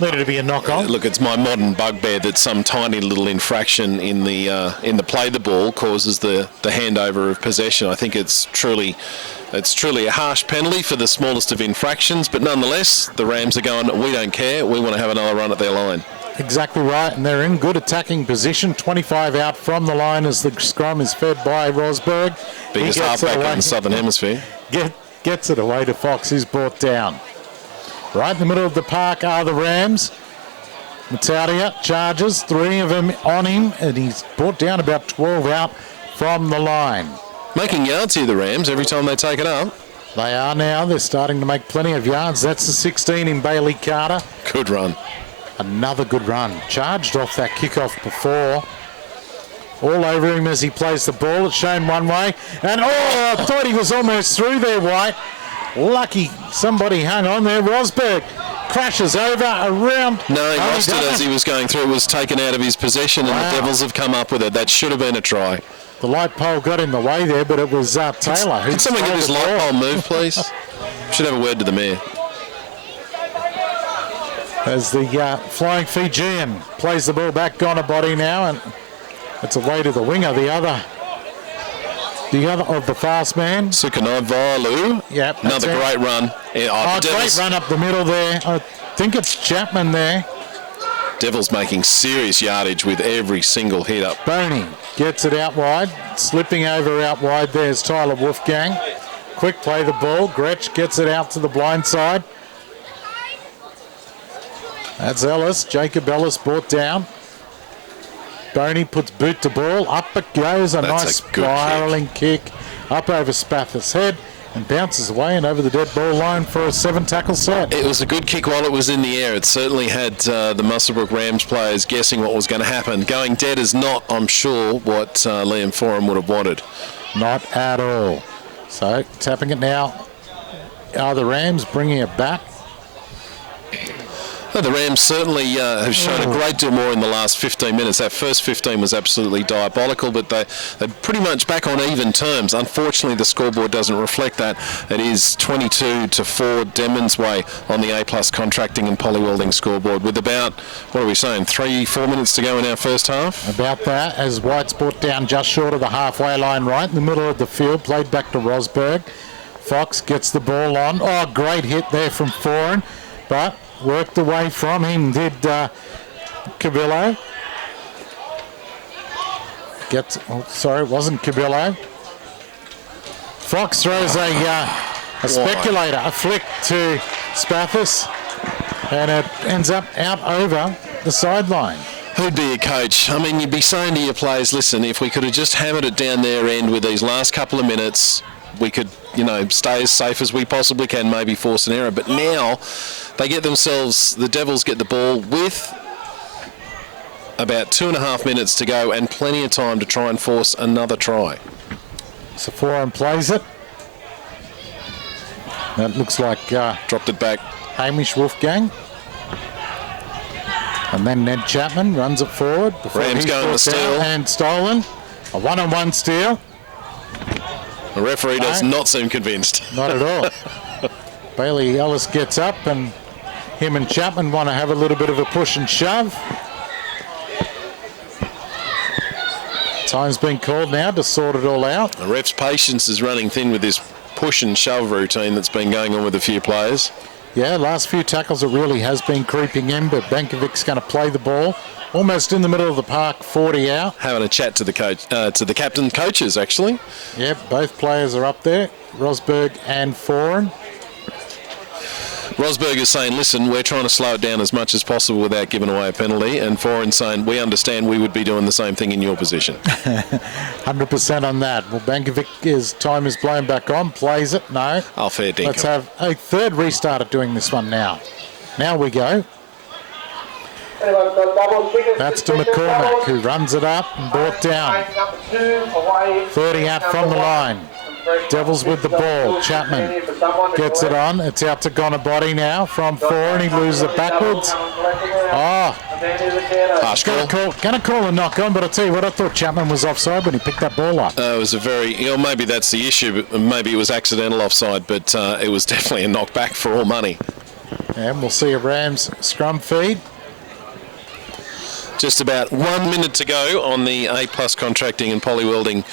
needed to be a knock-on. Look, it's my modern bugbear that some tiny little infraction in the play the ball causes the handover of possession. I think it's truly a harsh penalty for the smallest of infractions, but nonetheless, the Rams are going, we don't care, we want to have another run at their line. Exactly right, and they're in good attacking position. 25 out from the line as the scrum is fed by Rosberg. Biggest halfback in the Southern Hemisphere. Gets it away to Fox, who's brought down. Right in the middle of the park are the Rams. Mataudia charges, three of them on him, and he's brought down about 12 out from the line. Making yards here, the Rams, every time they take it up. They are now. They're starting to make plenty of yards. That's the 16 in Bailey Carter. Good run. Another good run. Charged off that kickoff before. All over him as he plays the ball. It's shown one way. And, I thought he was almost through there, White. Lucky somebody hung on there. Rosberg crashes over, around. No, he lost it as he was going through. It was taken out of his possession, and the Devils have come up with it. That should have been a try. The light pole got in the way there, but it was Taylor. Can someone get his light pole move, please? Should have a word to the mayor. As the flying Fijian plays the ball back on a body now, and it's away to the winger, the other of the fast man. Sukanai Vailu. Yep. Another great run. Great run up the middle there. I think it's Chapman there. Devils making serious yardage with every single hit up. Boney gets it out wide. Slipping over out wide there's Tyler Wolfgang. Quick play the ball. Gretsch gets it out to the blind side. That's Ellis. Jacob Ellis brought down. Boney puts boot to ball. Up it goes. That's nice spiralling kick up over Spatha's head. and bounces away and over the dead ball line for a 7-tackle set. It was a good kick while it was in the air. It certainly had the Muswellbrook Rams players guessing what was going to happen. Going dead is not, I'm sure, what Liam Foran would have wanted. Not at all. So tapping it now are the Rams, bringing it back. Well, the Rams certainly have shown a great deal more in the last 15 minutes. That first 15 was absolutely diabolical, but they're pretty much back on even terms. Unfortunately, the scoreboard doesn't reflect that. It is 22-4 Denman's way on the A+ contracting and polywelding scoreboard with about, what are we saying, 3-4 minutes to go in our first half? About that, as White's brought down just short of the halfway line, right in the middle of the field, played back to Rosberg. Fox gets the ball on. Oh, great hit there from Foran, but worked away from him, did Cabillo. Sorry, it wasn't Cabillo. Fox throws a speculator, a flick to Spathis, and it ends up out over the sideline. Who'd be a coach? I mean, you'd be saying to your players, listen, if we could have just hammered it down their end with these last couple of minutes, we could, stay as safe as we possibly can, maybe force an error. But now they get themselves, the Devils get the ball with about 2.5 minutes to go and plenty of time to try and force another try. So Foran plays it. That looks like dropped it back. Hamish Wolfgang. And then Ned Chapman runs it forward. Rams going to steal. And stolen. A one-on-one steal. The referee does not seem convinced. Not at all. Bailey Ellis gets up, and him and Chapman want to have a little bit of a push and shove. Time's been called now to sort it all out. The ref's patience is running thin with this push and shove routine that's been going on with a few players. Yeah, last few tackles it really has been creeping in, but Bankovic's going to play the ball. Almost in the middle of the park, 40 out. Having a chat to the coach, to the captain coaches, actually. Yep, both players are up there, Rosberg and Foran. Rosberg is saying, listen, we're trying to slow it down as much as possible without giving away a penalty. And Foran saying, we understand we would be doing the same thing in your position. 100% on that. Well, Bankovic, his time is blown back on. Plays it. No. Oh, fair dinkum. Let's have a third restart at doing this one now. Now we go. That's to McCormack, who runs it up and brought down. 30 out from the line. Devils with the ball. Chapman gets it on. It's out to Gonabody now from 4, and he loses it backwards. Harsh call. Going to call a knock on, but I'll tell you what, I thought Chapman was offside when he picked that ball up. It was a very, maybe that's the issue, but maybe it was accidental offside, but it was definitely a knockback for all money. And we'll see a Rams scrum feed. Just about 1 minute to go on the A+ contracting and polywelding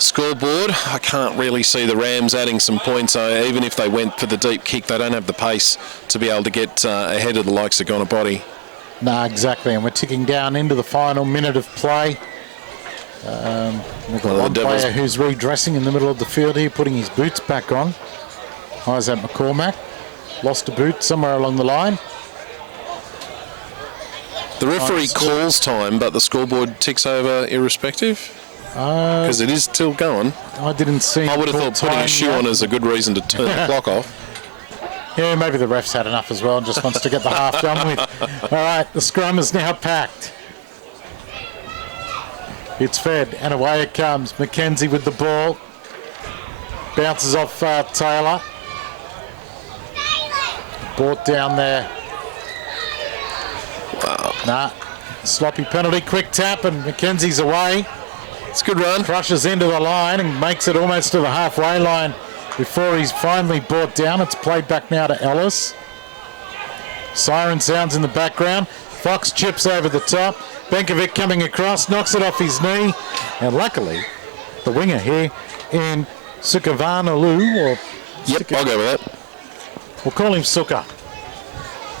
scoreboard. I can't really see the Rams adding some points. Even if they went for the deep kick, they don't have the pace to be able to get ahead of the likes of Gonabody. No, exactly. And we're ticking down into the final minute of play. We've got one player who's redressing in the middle of the field here, putting his boots back on. Isaac McCormack lost a boot somewhere along the line. The referee calls time, but the scoreboard ticks over irrespective? Because it is still going. I didn't see. I would have thought putting a shoe on is a good reason to turn the clock off. Yeah, maybe the ref's had enough as well and just wants to get the half done with. All right, the scrum is now packed. It's fed, and away it comes. McKenzie with the ball. Bounces off Taylor. Brought down there. Nah, sloppy penalty, quick tap, and McKenzie's away. It's a good run. Crushes into the line and makes it almost to the halfway line before he's finally brought down. It's played back now to Ellis. Siren sounds in the background. Fox chips over the top. Benkovic coming across, knocks it off his knee. And luckily, the winger here in Sukavanalu, or... Yep, I'll go with that. We'll call him Suka.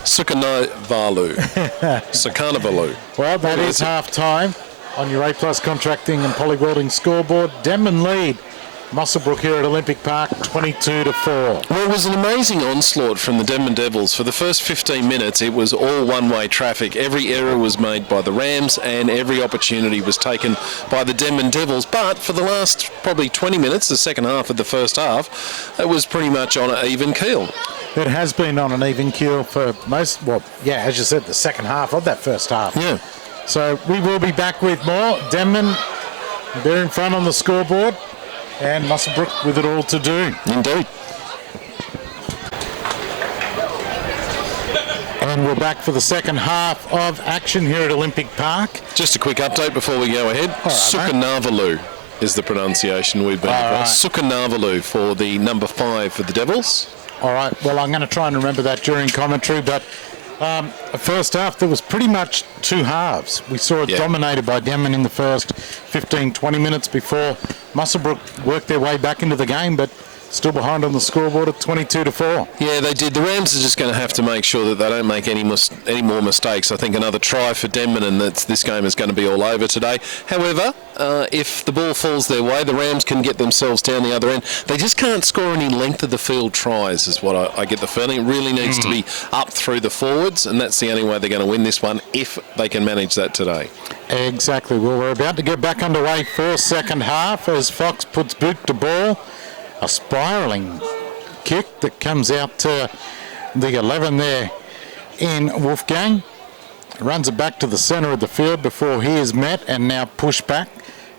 Sukanavalu. Sukanavalu. Well, that is half time on your A+ contracting and polywelding scoreboard. Denman lead Muswellbrook here at Olympic Park, 22-4. Well, it was an amazing onslaught from the Denman Devils. For the first 15 minutes, it was all one-way traffic. Every error was made by the Rams and every opportunity was taken by the Denman Devils. But for the last probably 20 minutes, the second half of the first half, it was pretty much on an even keel. It has been on an even keel for most, well, yeah, as you said, the second half of that first half. Yeah. So we will be back with more. Denman, they're in front on the scoreboard. And Muswellbrook with it all to do. Indeed. And we're back for the second half of action here at Olympic Park. Just a quick update before we go ahead. Sukanavalu is the pronunciation we've been across. Sukanavalu for the number 5 for the Devils. All right, well, I'm going to try and remember that during commentary, but first half, there was pretty much two halves. We saw it dominated by Denman in the first 15, 20 minutes before Muswellbrook worked their way back into the game, but still behind on the scoreboard at 22-4. Yeah, they did. The Rams are just going to have to make sure that they don't make any more mistakes. I think another try for Denman and this game is going to be all over today. However, if the ball falls their way, the Rams can get themselves down the other end. They just can't score any length of the field tries is what I get the feeling. It really needs to be up through the forwards, and that's the only way they're going to win this one if they can manage that today. Exactly. Well, we're about to get back underway for second half as Fox puts boot to ball. A spiralling kick that comes out to the 11 there in Wolfgang. Runs it back to the centre of the field before he is met and now pushed back.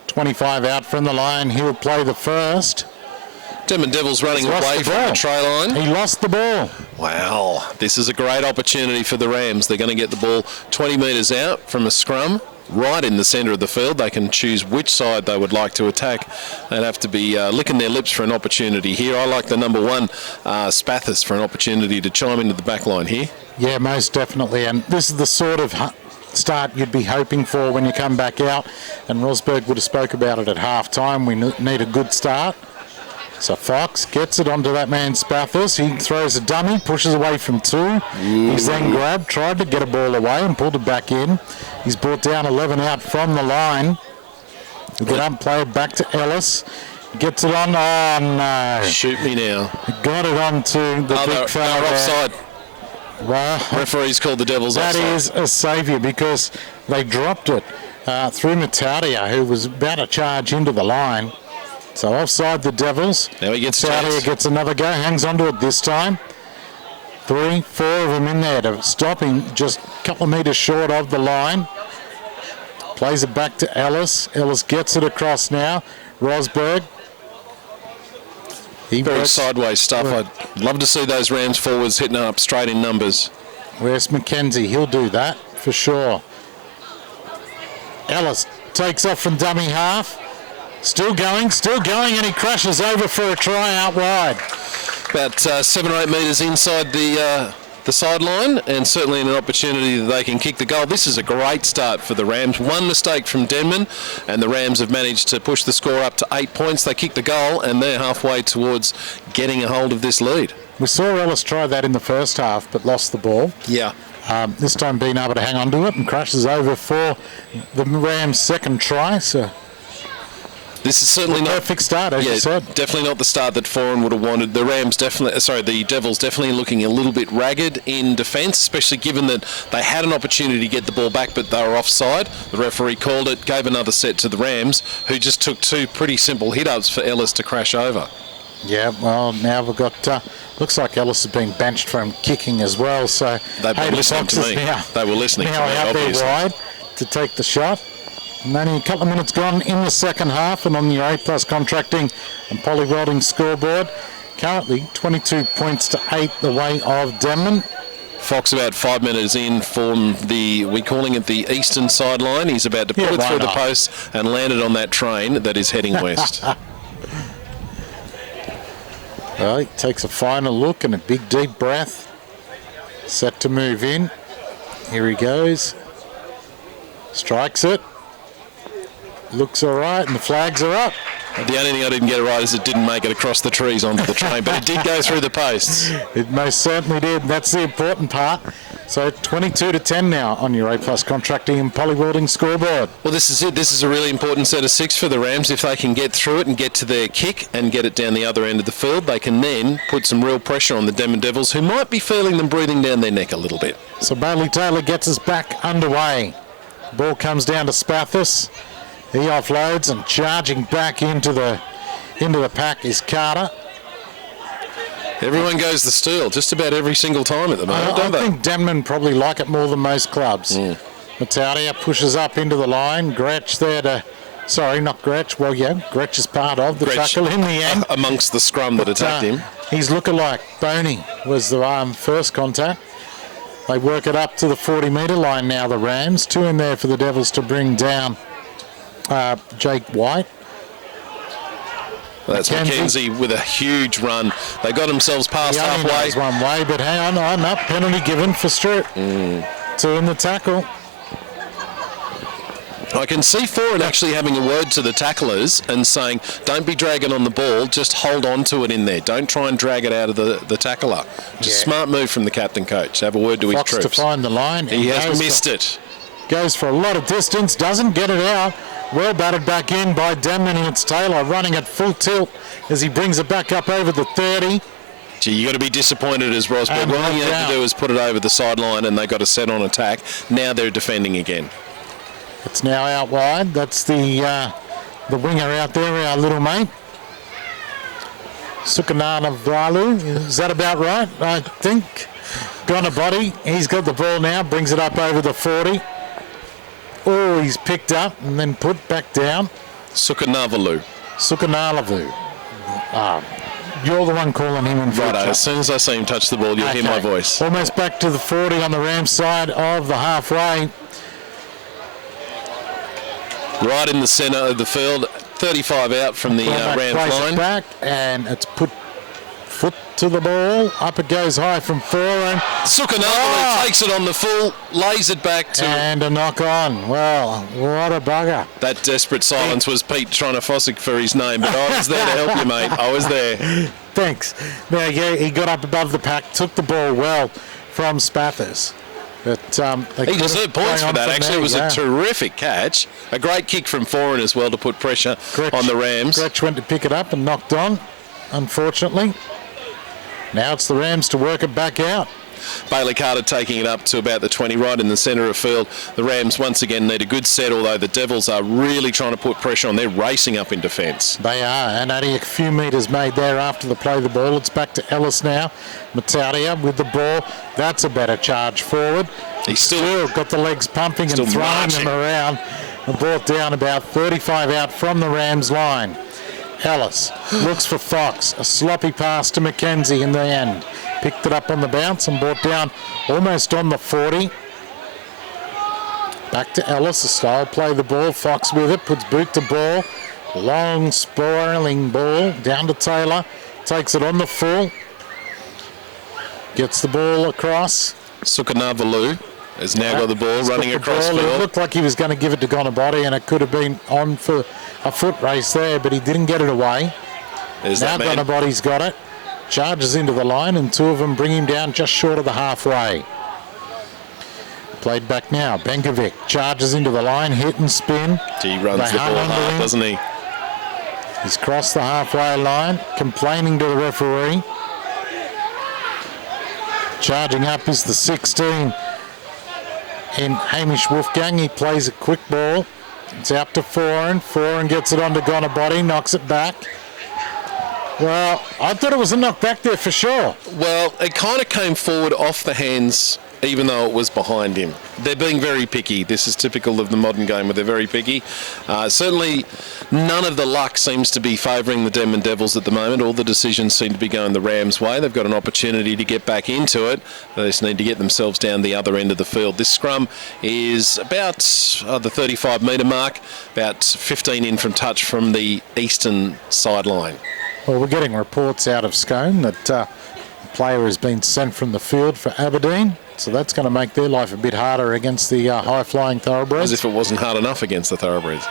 25 out from the line. He'll play the first. Denman Devils running away from the try line. He lost the ball. Wow, this is a great opportunity for the Rams. They're going to get the ball 20 metres out from a scrum. Right in the centre of the field. They can choose which side they would like to attack. They'd have to be licking their lips for an opportunity here. I like the number 1, Spathis, for an opportunity to chime into the back line here. Yeah, most definitely. And this is the sort of start you'd be hoping for when you come back out. And Rosberg would have spoke about it at half-time. We need a good start. So Fox gets it onto that man Spathis. He throws a dummy, pushes away from 2. He's then grabbed, tried to get a ball away and pulled it back in. He's brought down 11 out from the line. We get umpire back to Ellis. Gets it on. Oh, no. Shoot me now. Got it onto the big fella. They're offside. Well, referee's called the Devils offside. That is a saviour because they dropped it through Matadia, who was about to charge into the line. So offside the Devils. Now he gets Matadia gets another go, hangs onto it this time. 3, 4 of them in there to stop him just a couple of metres short of the line. Plays it back to Ellis. Ellis gets it across now. Rosberg. Very sideways stuff. I'd love to see those Rams forwards hitting up straight in numbers. Where's McKenzie? He'll do that for sure. Ellis takes off from dummy half. Still going, and he crashes over for a try out wide. About 7 or 8 metres inside the sideline, and certainly an opportunity that they can kick the goal. This is a great start for the Rams. One mistake from Denman, and the Rams have managed to push the score up to 8 points. They kick the goal, and they're halfway towards getting a hold of this lead. We saw Ellis try that in the first half, but lost the ball. Yeah. This time being able to hang on to it and crashes over for the Rams' second try. So this is certainly not perfect start, as you said. Definitely not the start that Foran would have wanted. The the Devils definitely looking a little bit ragged in defence, especially given that they had an opportunity to get the ball back, but they were offside. The referee called it, gave another set to the Rams, who just took 2 pretty simple hit-ups for Ellis to crash over. Yeah, well, now we've got, looks like Ellis has been benched from kicking as well, so they've been listening to me. They were listening to me, out there wide to take the shot. And only a couple of minutes gone in the second half, and on the A+ contracting and poly welding scoreboard, currently 22 points to 8 the way of Denman. Fox about 5 minutes in from we're calling it the eastern sideline. He's about to put it through the post and land it on that train that is heading west. Well, he takes a final look and a big deep breath. Set to move in. Here he goes. Strikes it. Looks all right, and the flags are up. The only thing I didn't get right is it didn't make it across the trees onto the train, but it did go through the posts. It most certainly did. That's the important part. So 22-10 now on your A+ Contracting and Polywelding scoreboard. Well, this is it. This is a really important set of 6 for the Rams. If they can get through it and get to their kick and get it down the other end of the field, they can then put some real pressure on the Denman Devils, who might be feeling them breathing down their neck a little bit. So Bailey Taylor gets us back underway. Ball comes down to Spathis. He offloads, and charging back into the pack is Carter. Everyone goes the steal just about every single time at the moment, don't they? I think Denman probably like it more than most clubs. Mataudia pushes up into the line. Gretsch there to... Sorry, not Gretsch. Well, yeah, Gretsch is part of the tackle in the end. Amongst the scrum that attacked him. His lookalike, Boney, was the first contact. They work it up to the 40-metre line now, the Rams. 2 in there for the Devils to bring down Jake White. That's Mackenzie with a huge run. They got themselves past halfway. One way, but hang on, I'm up. Penalty given for Stewart. 2 in the tackle. I can see Foran actually having a word to the tacklers and saying, don't be dragging on the ball, just hold on to it in there. Don't try and drag it out of the tackler. Just smart move from the captain coach. Have a word to Fox his troops. To find the line. He has missed it. Goes for a lot of distance, doesn't get it out. Well batted back in by Denman, and it's Taylor running at full tilt as he brings it back up over the 30. Gee, you got to be disappointed as Rosberg. All you have to do is put it over the sideline, and they got a set on attack. Now they're defending again. It's now out wide. That's the winger out there, our little mate. Sukanana Vralu. Is that about right? I think. Gone a body. He's got the ball now. Brings it up over the 40. Oh, he's picked up and then put back down. Sukanavalu. You're the one calling him in future. Right, as soon as I see him touch the ball, you'll hear my voice. Almost back to the 40 on the Rams side of the halfway. Right in the centre of the field, 35 out from the Rams line. Back, and it's put foot to the ball. Up it goes high from Foran. Sukanavalu takes it on the full, lays it back to... And a knock on. Well, what a bugger. That desperate silence was Pete trying to Fossick for his name, but I was there to help you, mate. I was there. Thanks. Now, yeah, he got up above the pack, took the ball well from Spathis. But he deserved points for that. Actually, it was a terrific catch. A great kick from Foran as well to put pressure on the Rams. Gretsch went to pick it up and knocked on, unfortunately. Now it's the Rams to work it back out. Bailey Carter taking it up to about the 20, right in the centre of field. The Rams once again need a good set, although the Devils are really trying to put pressure on. They're racing up in defence. They are, and only a few metres made there after the play of the ball. It's back to Ellis now. Mataudia with the ball. That's a better charge forward. He's still got the legs pumping and throwing them around, and brought down about 35 out from the Rams line. Ellis looks for Fox. A sloppy pass to Mackenzie in the end. Picked it up on the bounce and brought down almost on the 40. Back to Ellis. A style play the ball. Fox with it. Puts boot to ball. Long spiraling ball down to Taylor. Takes it on the full. Gets the ball across. Sukanavalu has now got the ball running across field. It looked like he was going to give it to Gonabody, and it could have been on for a foot race there, but he didn't get it away. Now Gonabody's got it. Charges into the line, and 2 of them bring him down just short of the halfway. Played back now. Benkovic charges into the line, hit and spin. He runs the ball hard, doesn't he? He's crossed the halfway line, complaining to the referee. Charging up is the 16 in Hamish Wolfgang. He plays a quick ball. It's out to Foran. Foran gets it onto Gonabody, knocks it back. Well, I thought it was a knock back there for sure. Well, it kind of came forward off the hands, even though it was behind him. They're being very picky. This is typical of the modern game, where they're very picky. Certainly, none of the luck seems to be favouring the Denman Devils at the moment. All the decisions seem to be going the Rams' way. They've got an opportunity to get back into it. They just need to get themselves down the other end of the field. This scrum is about the 35-metre mark, about 15 in from touch from the eastern sideline. Well, we're getting reports out of Scone that a player has been sent from the field for Aberdeen, so that's going to make their life a bit harder against the high-flying Thoroughbreds. As if it wasn't hard enough against the Thoroughbreds.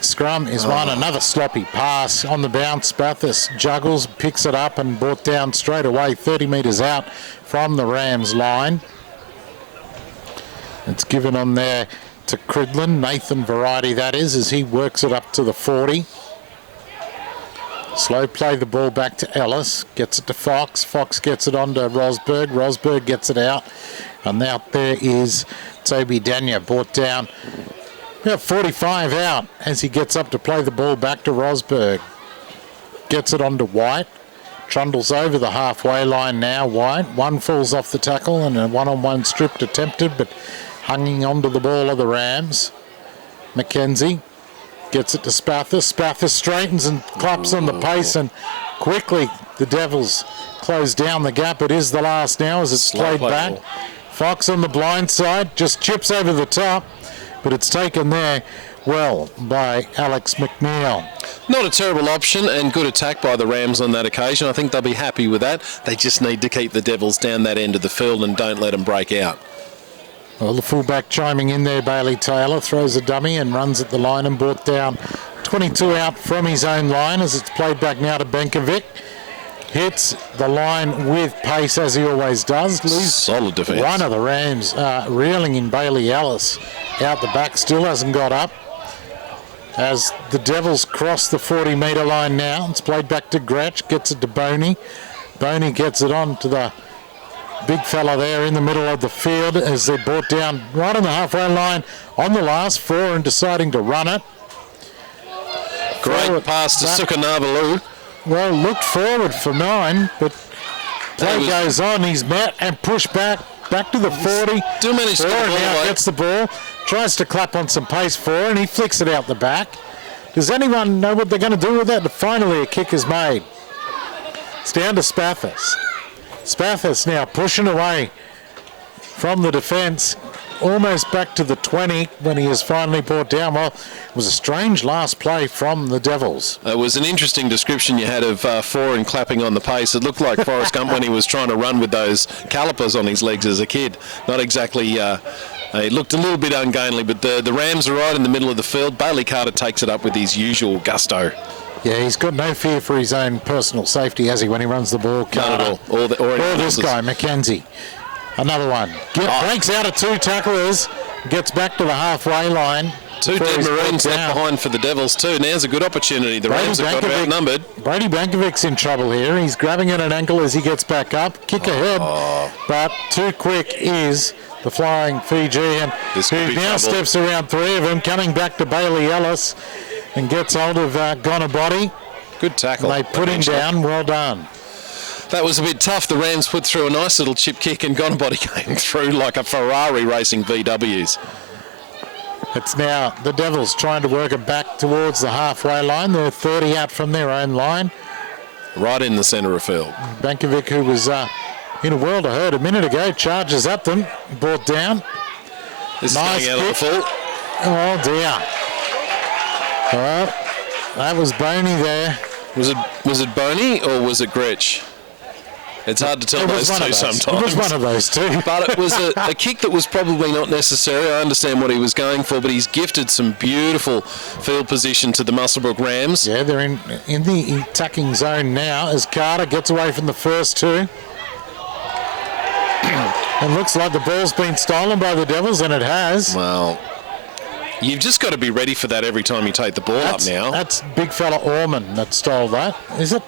Scrum is one. Another sloppy pass on the bounce. Bathurst juggles, picks it up and brought down straight away 30 metres out from the Rams line. It's given on there to Cridlin, Nathan Variety that is, as he works it up to the 40. Slow play the ball back to Ellis, gets it to Fox. Fox gets it on to Rosberg. Rosberg gets it out. And now there is Toby Dania brought down. About 45 out as he gets up to play the ball back to Rosberg. Gets it on to White. Trundles over the halfway line now, White. One falls off the tackle and a one-on-one stripped attempted, but hanging onto the ball of the Rams. Mackenzie gets it to Spathis. Spathis straightens and claps on the pace, and quickly the Devils close down the gap. It is the last now as it's played back. Ball. Fox on the blind side, just chips over the top, but it's taken there well by Alex McNeil. Not a terrible option, and good attack by the Rams on that occasion. I think they'll be happy with that. They just need to keep the Devils down that end of the field and don't let them break out. Well, the fullback chiming in there, Bailey Taylor, throws a dummy and runs at the line and brought down 22 out from his own line as it's played back now to Benkovic. Hits the line with pace as he always does. Solid defence. One of the Rams reeling in Bailey Ellis out the back, still hasn't got up. As the Devils cross the 40-metre line now, it's played back to Gretsch, gets it to Boney. Boney gets it on to the big fella there in the middle of the field as they're brought down right on the halfway line on the last 4 and deciding to run it. Great pass to Sukanavalu. Well, looked forward for 9, but play goes on. He's met and pushed back to the 40. Still managed to get the ball now away. Gets the ball, tries to clap on some pace for it, and he flicks it out the back. Does anyone know what they're going to do with that? Finally, a kick is made. It's down to Spathis. Spathis now pushing away from the defence, almost back to the 20 when he is finally brought down. Well, it was a strange last play from the Devils. It was an interesting description you had of Foran clapping on the pace. It looked like Forrest Gump when he was trying to run with those calipers on his legs as a kid. Not exactly... it looked a little bit ungainly, but the Rams are right in the middle of the field. Bailey Carter takes it up with his usual gusto. Yeah, he's got no fear for his own personal safety, has he, when he runs the ball? None at all. Or this guy, Mackenzie. Another one. Breaks out of 2 tacklers, gets back to the halfway line. 2 dead Maroons left behind for the Devils too. Now's a good opportunity. The Rams have got outnumbered. Brady Bankovic's in trouble here. He's grabbing at an ankle as he gets back up. Kick ahead, but too quick is the flying Fijian, who now steps around 3 of them, coming back to Bailey Ellis and gets hold of Gonabody. Good tackle. They put him down. Well done. That was a bit tough. The Rams put through a nice little chip kick and Gonabody came through like a Ferrari racing VWs. It's now the Devils trying to work it back towards the halfway line. They're 30 out from their own line. Right in the centre of field. Bankovic, who was in a world of hurt a minute ago, charges at them, brought down. This nice is going out of the full. Oh dear. Well, that was Boney there. Was it Boney or was it Gretsch? It's hard to tell those two sometimes. It was one of those two. But it was a kick that was probably not necessary. I understand what he was going for, but he's gifted some beautiful field position to the Muswellbrook Rams. Yeah, they're in the attacking zone now as Carter gets away from the first 2. It looks like the ball's been stolen by the Devils, and it has. Well, you've just got to be ready for that every time you take the ball up now. That's big fella Orman that stole that, is it?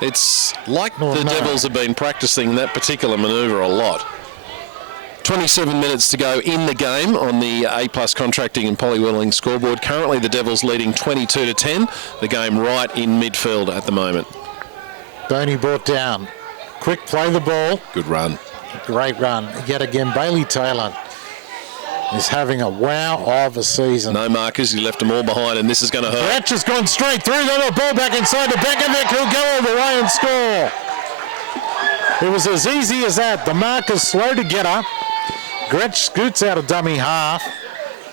It's like the Devils have been practicing that particular manoeuvre a lot. 27 minutes to go in the game on the A+ Contracting and Polywheeling scoreboard. Currently the Devils leading 22-10. The game right in midfield at the moment. Boney brought down. Quick play the ball. Good run. Great run. Yet again, Bailey Taylor is having a wow of a season. No markers, he left them all behind, and this is going to hurt. Gretsch has gone straight through, the ball back inside to Benkovic, who'll go all the way and score. It was as easy as that. The marker's slow to get up. Gretsch scoots out a dummy half.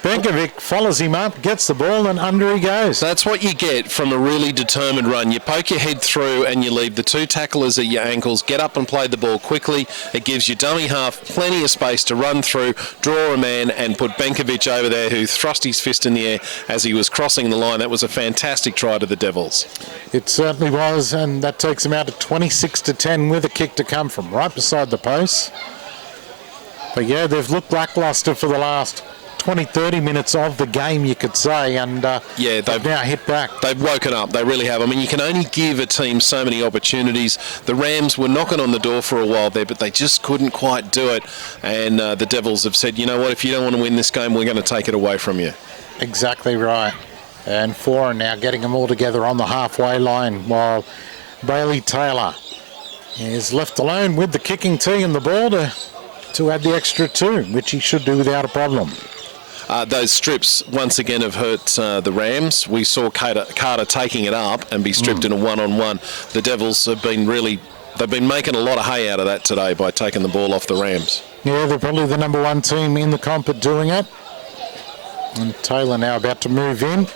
Benkovic follows him up, gets the ball, and under he goes. That's what you get from a really determined run. You poke your head through and you leave the 2 tacklers at your ankles, get up and play the ball quickly. It gives your dummy half plenty of space to run through, draw a man, and put Benkovic over there, who thrust his fist in the air as he was crossing the line. That was a fantastic try to the Devils. It certainly was, and that takes him out to 26-10 with a kick to come from right beside the post. But yeah, they've looked lacklustre for the last 20, 30 minutes of the game, you could say, and yeah, they've now hit back. They've woken up. They really have. I mean, you can only give a team so many opportunities. The Rams were knocking on the door for a while there, but they just couldn't quite do it. And the Devils have said, you know what, if you don't want to win this game, we're going to take it away from you. Exactly right. And Foran now getting them all together on the halfway line, while Bailey Taylor is left alone with the kicking tee and the ball to add the extra 2, which he should do without a problem. Those strips once again have hurt the Rams. We saw Carter taking it up and be stripped in a one-on-one. The Devils have been they've been making a lot of hay out of that today by taking the ball off the Rams. Yeah, they're probably the number 1 team in the comp at doing it. And Taylor now about to move in.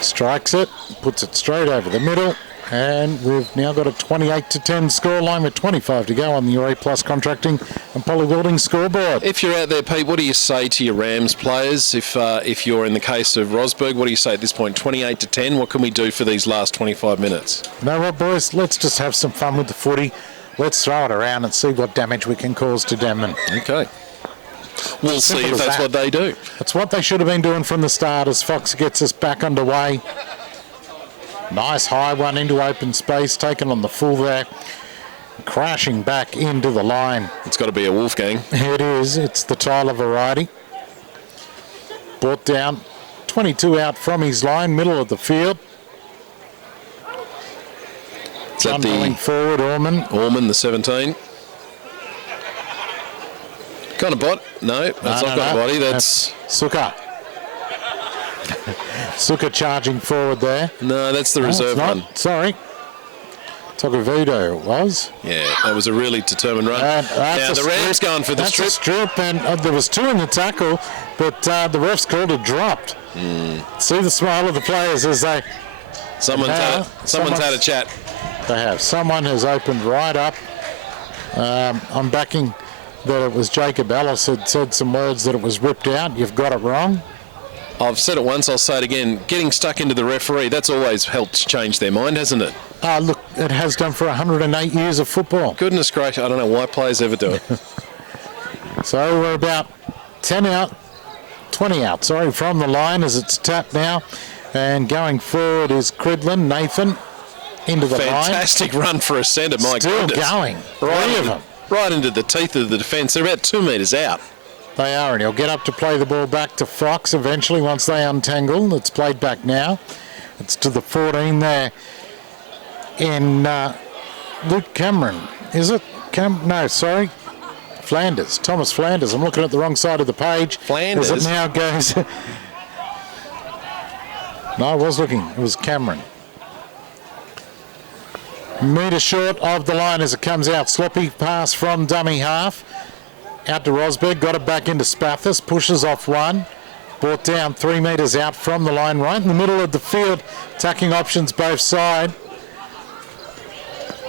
Strikes it, puts it straight over the middle. And we've now got a 28-10 scoreline with 25 to go on the A Plus Contracting and Polly Welding scoreboard. If you're out there, Pete, what do you say to your Rams players? If you're in the case of Rosberg, what do you say at this point? 28-10. What can we do for these last 25 minutes? You know what, boys? Let's just have some fun with the footy. Let's throw it around and see what damage we can cause to Denman. Okay. We'll see if that's what they do. That's what they should have been doing from the start as Fox gets us back underway. Nice high one into open space, taken on the full there. Crashing back into the line. It's got to be a Wolfgang. It is. It's the Tyler variety. Brought down. 22 out from his line, middle of the field. Is that going forward, Orman. Orman, the 17. Got a bot? No, that's not got a body. That's Suka. Suka charging forward there. No, that's the reserve one. Sorry. Tokavudo it was. Yeah, that was a really determined run. Now the Rams going for the strip. That's a strip, and there was 2 in the tackle, but the refs called it dropped. See the smile of the players as they... Someone's had a chat. They have. Someone has opened right up. I'm backing that it was Jacob Ellis had said some words that it was ripped out. You've got it wrong. I've said it once, I'll say it again. Getting stuck into the referee, that's always helped change their mind, hasn't it? Look, it has done for 108 years of football. Goodness gracious, I don't know why players ever do it. So we're about 20 out, from the line as it's tapped now. And going forward is Cridlin, Nathan, into the Fantastic run for a centre, my goodness. Still going, 3 of them. Right into the teeth of the defence. They're about 2 metres out. They are, and he'll get up to play the ball back to Fox eventually once they untangle. It's played back now. It's to the 14 there in Luke Cameron. Is it? No, sorry. Flanders. Thomas Flanders. I'm looking at the wrong side of the page. Flanders? As it now goes... No, I was looking. It was Cameron. Metre short of the line as it comes out. Sloppy pass from dummy half. Out to Rosberg, got it back into Spathis, pushes off 1. Brought down 3 metres out from the line, right in the middle of the field. Attacking options both side.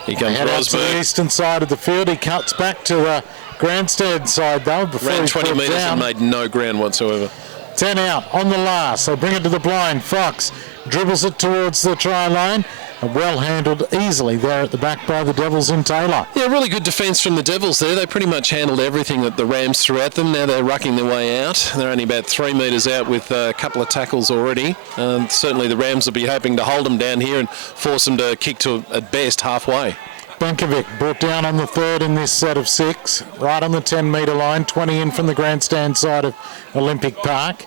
Here comes Head out to the Rosberg. eastern side of the field. He cuts back to the grandstand side though. Before Ran he's 20 brought metres down. and made no ground whatsoever. 10 out on the last. They bring it to the blind. Fox dribbles it towards the try line. Well handled easily there at the back by the Devils in Taylor. Yeah, really good defence from the Devils there. They pretty much handled everything that the Rams threw at them. Now they're rucking their way out. They're only about 3 metres out with a couple of tackles already. Certainly the Rams will be hoping to hold them down here and force them to kick to, at best, halfway. Bankovic brought down on the 3rd in this set of 6. Right on the 10-metre line. 20 in from the grandstand side of Olympic Park.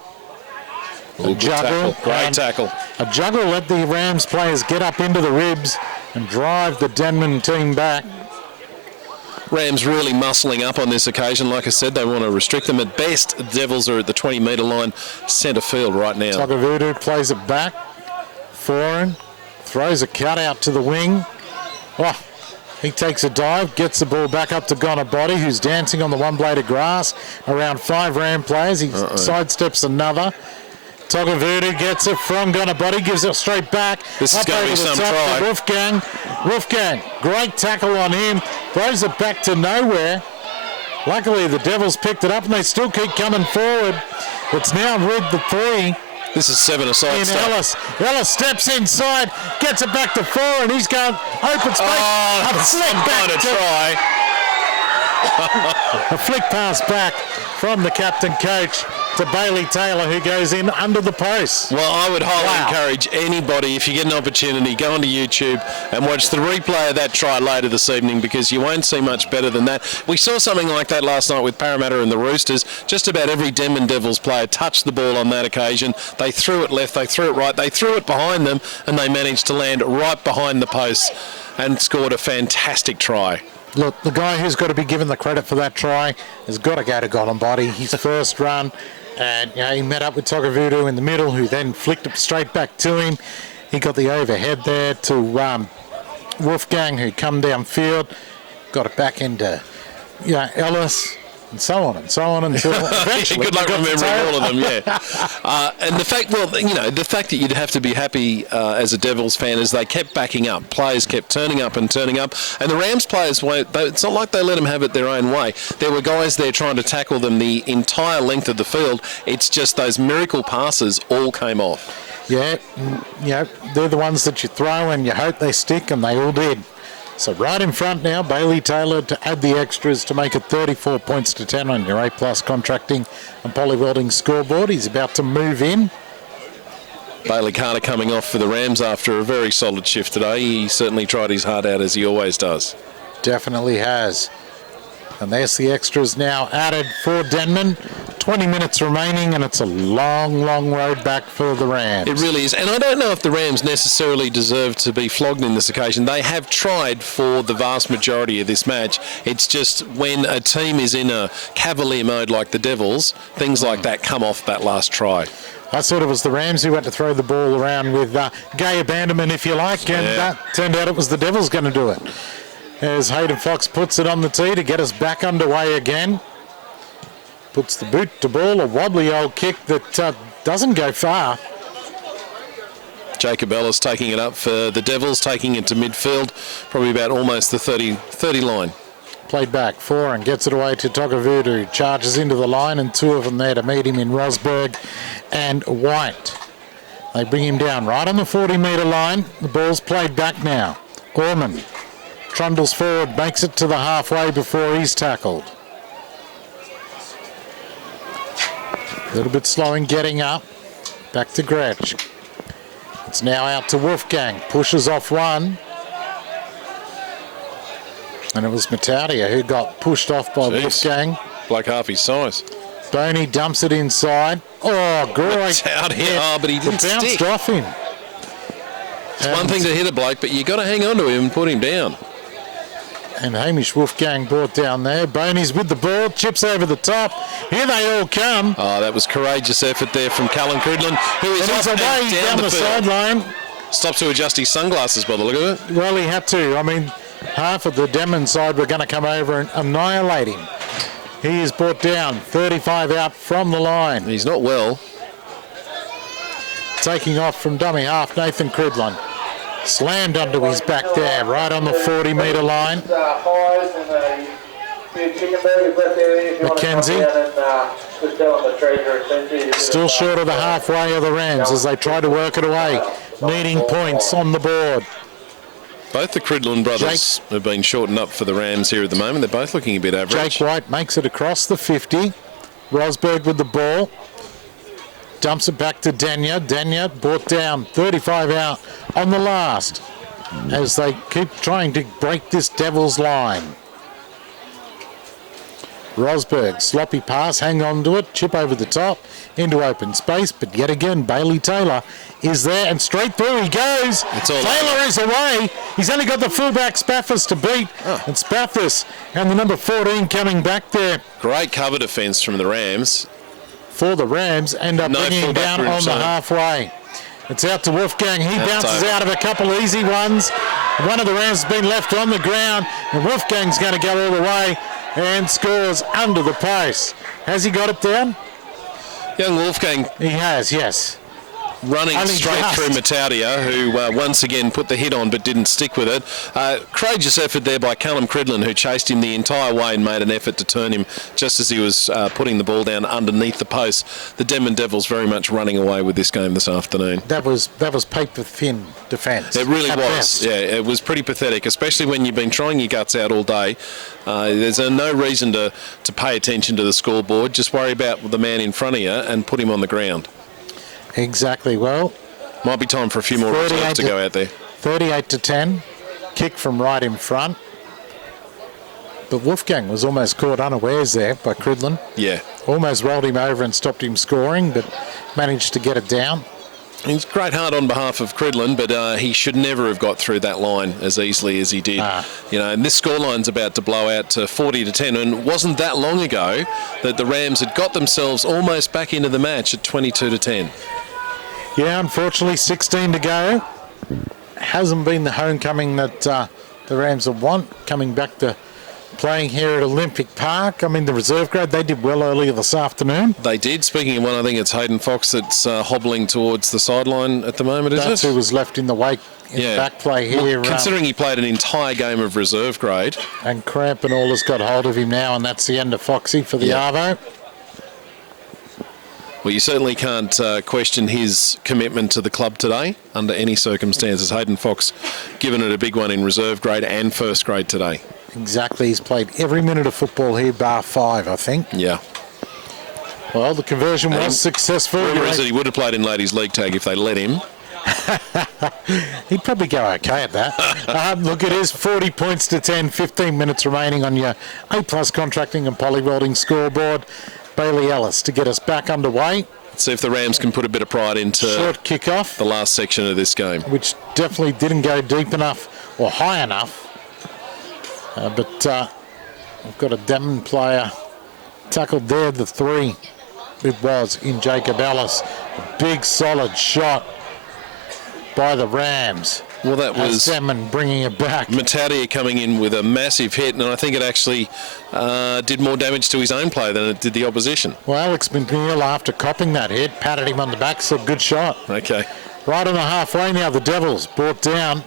Ooh, good tackle. Great tackle. A juggle let the Rams players get up into the ribs and drive the Denman team back. Rams really muscling up on this occasion. Like I said, they want to restrict them. At best, the Devils are at the 20-metre line, centre field right now. Tokavudo plays it back. Foran throws a cut out to the wing. Oh, he takes a dive, gets the ball back up to Gonabody, who's dancing on the one blade of grass. Around 5 Ram players. He sidesteps another. Tokavudo gets it from Gonabody, gives it straight back. This is going to be some try. Wolfgang, great tackle on him. Throws it back to nowhere. Luckily, the Devils picked it up and they still keep coming forward. It's now rid the 3. This is 7-a-side in stuff. Ellis steps inside, gets it back to 4, and he's going open space. Oh, a flick some back kind of to- try. A flick pass back from the captain coach to Bailey Taylor, who goes in under the post. Well, I would highly Wow. encourage anybody, if you get an opportunity, go onto YouTube and watch the replay of that try later this evening, because you won't see much better than that. We saw something like that last night with Parramatta and the Roosters. Just about every Denman Devils player touched the ball on that occasion. They threw it left, they threw it right, they threw it behind them, and they managed to land right behind the posts and scored a fantastic try. Look, the guy who's got to be given the credit for that try has got to go to Golden Body. His first run, and he met up with Tokavudu in the middle, who then flicked it straight back to him. He got the overhead there to Wolfgang, who come downfield, got it back into Ellis, and so on until eventually. Good luck remembering all of them, yeah. And the fact, the fact that you'd have to be happy as a Devils fan is they kept backing up. Players kept turning up, and the Rams players, it's not like they let them have it their own way. There were guys there trying to tackle them the entire length of the field. It's just those miracle passes all came off. Yeah, they're the ones that you throw and you hope they stick, and they all did. So right in front now, Bailey Taylor to add the extras to make it 34 points to 10 on your A+ contracting and polywelding scoreboard. He's about to move in. Bailey Carter coming off for the Rams after a very solid shift today. He certainly tried his heart out, as he always does. Definitely has. And there's the extras now added for Denman. 20 minutes remaining, and it's a long, long road back for the Rams. It really is. And I don't know if the Rams necessarily deserve to be flogged in this occasion. They have tried for the vast majority of this match. It's just when a team is in a cavalier mode like the Devils, things like that come off that last try. I thought it was the Rams who went to throw the ball around with gay abandonment, if you like, and turned out it was the Devils going to do it. As Hayden Fox puts it on the tee to get us back underway again. Puts the boot to ball, a wobbly old kick that doesn't go far. Jacob Ellis taking it up for the Devils, taking it to midfield, probably about almost the 30 line. Played back 4 and gets it away to Tokavudu. Charges into the line, and 2 of them there to meet him in Rosberg and White. They bring him down right on the 40-metre line. The ball's played back now. Orman trundles forward, makes it to the halfway before he's tackled. A little bit slow in getting up. Back to Gretsch. It's now out to Wolfgang. Pushes off one. And it was Mataudia who got pushed off by Wolfgang. Like half his size. Boney dumps it inside. Oh, great. Mataudia, but he didn't it bounced stick. off him. It's one thing to hit a bloke, but you got to hang on to him and put him down. And Hamish Wolfgang brought down there. Boney's with the ball, chips over the top. Here they all come. Oh, that was courageous effort there from Callum Cridlin, who is off and away down the field. sideline. Stopped to adjust his sunglasses by the look of it. Well, he had to. I mean, half of the Denman side were going to come over and annihilate him. He is brought down, 35 out from the line. He's not well. Taking off from dummy half, Nathan Cridlin. Slammed onto his back there, right on the 40-metre line. McKenzie. Still short of the halfway of the Rams as they try to work it away. Needing points on the board. Both the Cridlin brothers have been shortened up for the Rams here at the moment. They're both looking a bit average. Jake White makes it across the 50. Rosberg with the ball. Dumps it back to Denya. Denya brought down, 35 out on the last as they keep trying to break this Devils line. Rosberg, sloppy pass, hang on to it, chip over the top into open space, but yet again Bailey Taylor is there and straight through he goes. Taylor is away. He's only got the fullback Spaffis to beat, and Spaffis and the number 14 coming back there. Great cover defence from the Rams. For the Rams, end up bringing him down on the halfway. It's out to Wolfgang. He bounces out of a couple of easy ones. One of the Rams has been left on the ground, and Wolfgang's going to go all the way and scores under the post. Has he got it down? Young Wolfgang. He has, yes. running Only straight just. through Mataudia, who once again put the hit on but didn't stick with it. Courageous effort there by Callum Cridlin, who chased him the entire way and made an effort to turn him just as he was putting the ball down underneath the post. The Denman Devils very much running away with this game this afternoon. That was paper thin defence. It really at was. best. Yeah, it was pretty pathetic, especially when you've been trying your guts out all day. There's no reason to pay attention to the scoreboard. Just worry about the man in front of you and put him on the ground. Exactly. Well, might be time for a few more reserves to go out there. 38-10, kick from right in front. But Wolfgang was almost caught unawares there by Cridlin. Yeah. Almost rolled him over and stopped him scoring, but managed to get it down. It's great heart on behalf of Cridlin, but he should never have got through that line as easily as he did. And this scoreline's about to blow out to 40-10, and it wasn't that long ago that the Rams had got themselves almost back into the match at 22-10. Yeah, unfortunately, 16 to go. Hasn't been the homecoming that the Rams have want, coming back to playing here at Olympic Park. I mean, the reserve grade, they did well earlier this afternoon. They did. Speaking of one, I think it's Hayden Fox that's hobbling towards the sideline at the moment, is it? That's who was left in the wake in back play here. Well, considering he played an entire game of reserve grade. And Cramp and all has got hold of him now, and that's the end of Foxy for the Arvo. Well, you certainly can't question his commitment to the club today under any circumstances. Hayden Fox given it a big one in reserve grade and first grade today. Exactly. He's played every minute of football here, bar 5, I think. Yeah. Well, the conversion was successful. He would have played in ladies' league tag if they let him. He'd probably go okay at that. Look, it is 40 points to 10, 15 minutes remaining on your A+ contracting and polywelding scoreboard. Bailey Ellis to get us back underway. Let's see if the Rams can put a bit of pride into short kick-off, the last section of this game. Which definitely didn't go deep enough or high enough. But we've got a Denman player tackled there, the 3. It was in Jacob Ellis. A big solid shot by the Rams. Well, that was Denman bringing it back. Mataudia coming in with a massive hit, and I think it actually did more damage to his own play than it did the opposition. Well, Alex McNeil, after copping that hit, patted him on the back, said, good shot. Okay. Right on the halfway now, the Devils brought down.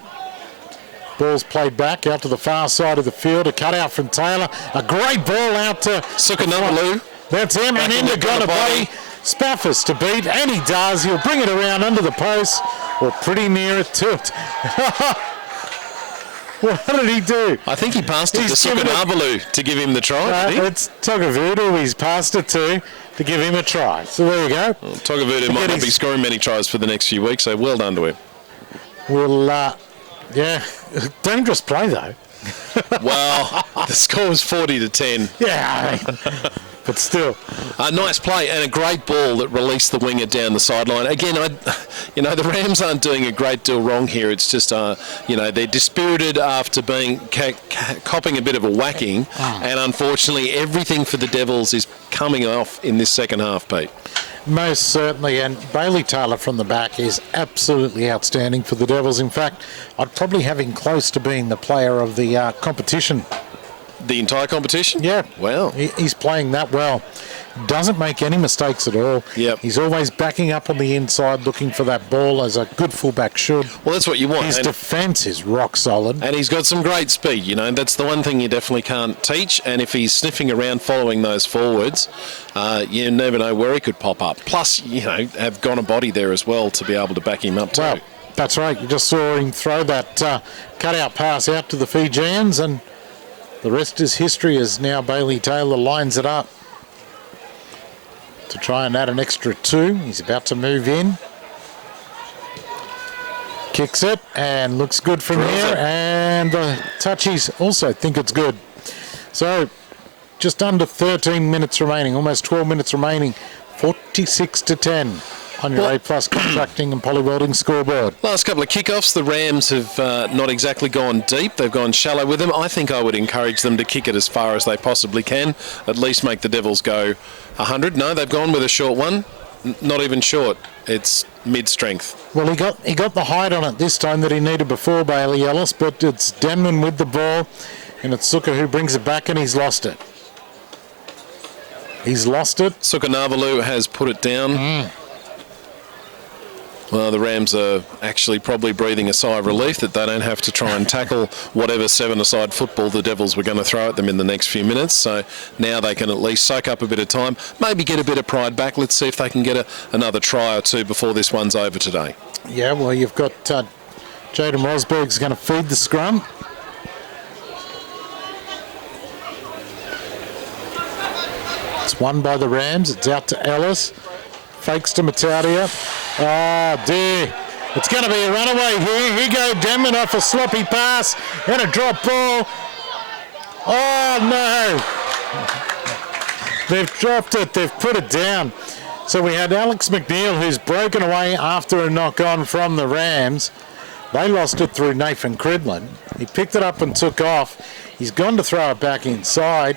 Ball's played back out to the far side of the field. A cutout from Taylor. A great ball out to Sukanavalu. That's him, and into Gonabody. Spaffis to beat, and he does. He'll bring it around under the post, or pretty near it to it. What did he do? I think he passed it to Sukanavalu to give him the try. It's Togavudu he's passed it to give him a try. So there you go. Well, Togavudu might not be scoring many tries for the next few weeks, so well done to him. Well, dangerous play though. Well, the score was 40-10. Yeah, but still. A nice play and a great ball that released the winger down the sideline. Again, the Rams aren't doing a great deal wrong here. It's just, they're dispirited after being copping a bit of a whacking, and unfortunately everything for the Devils is coming off in this second half, Pete. Most certainly, and Bailey Taylor from the back is absolutely outstanding for the Devils. In fact, I'd probably have him close to being the player of the competition. The entire competition? Yeah. Wow. He's playing that well. Doesn't make any mistakes at all. Yep. He's always backing up on the inside, looking for that ball as a good fullback should. Well, that's what you want. His defence is rock solid. And he's got some great speed, that's the one thing you definitely can't teach. And if he's sniffing around following those forwards, you never know where he could pop up. Plus, have gone a body there as well to be able to back him up too. Well, that's right. You just saw him throw that cutout pass out to the Fijians, and the rest is history as now Bailey Taylor lines it up to try and add an extra 2. He's about to move in. Kicks it and looks good from here. And the touchies also think it's good. So just under 13 minutes remaining, almost 12 minutes remaining, 46-10. On your A+ contracting and polywelding scoreboard. Last couple of kickoffs, the Rams have not exactly gone deep. They've gone shallow with them. I think I would encourage them to kick it as far as they possibly can, at least make the Devils go 100. No, they've gone with a short one. Not even short. It's mid-strength. Well, he got the height on it this time that he needed before, Bailey Ellis, but it's Denman with the ball, and it's Suka who brings it back, and he's lost it. He's lost it. Sukanavalu has put it down. Well, the Rams are actually probably breathing a sigh of relief that they don't have to try and tackle whatever seven-a-side football the Devils were going to throw at them in the next few minutes. So now they can at least soak up a bit of time, maybe get a bit of pride back. Let's see if they can get another try or two before this one's over today. Yeah, well, you've got Jaden Rosberg's going to feed the scrum. It's won by the Rams. It's out to Ellis. Fakes to Matadia. Oh, dear. It's going to be a runaway here. Here go Denman off a sloppy pass and a drop ball. Oh, no. They've dropped it. They've put it down. So we had Alex McNeil, who's broken away after a knock-on from the Rams. They lost it through Nathan Cridlin. He picked it up and took off. He's gone to throw it back inside.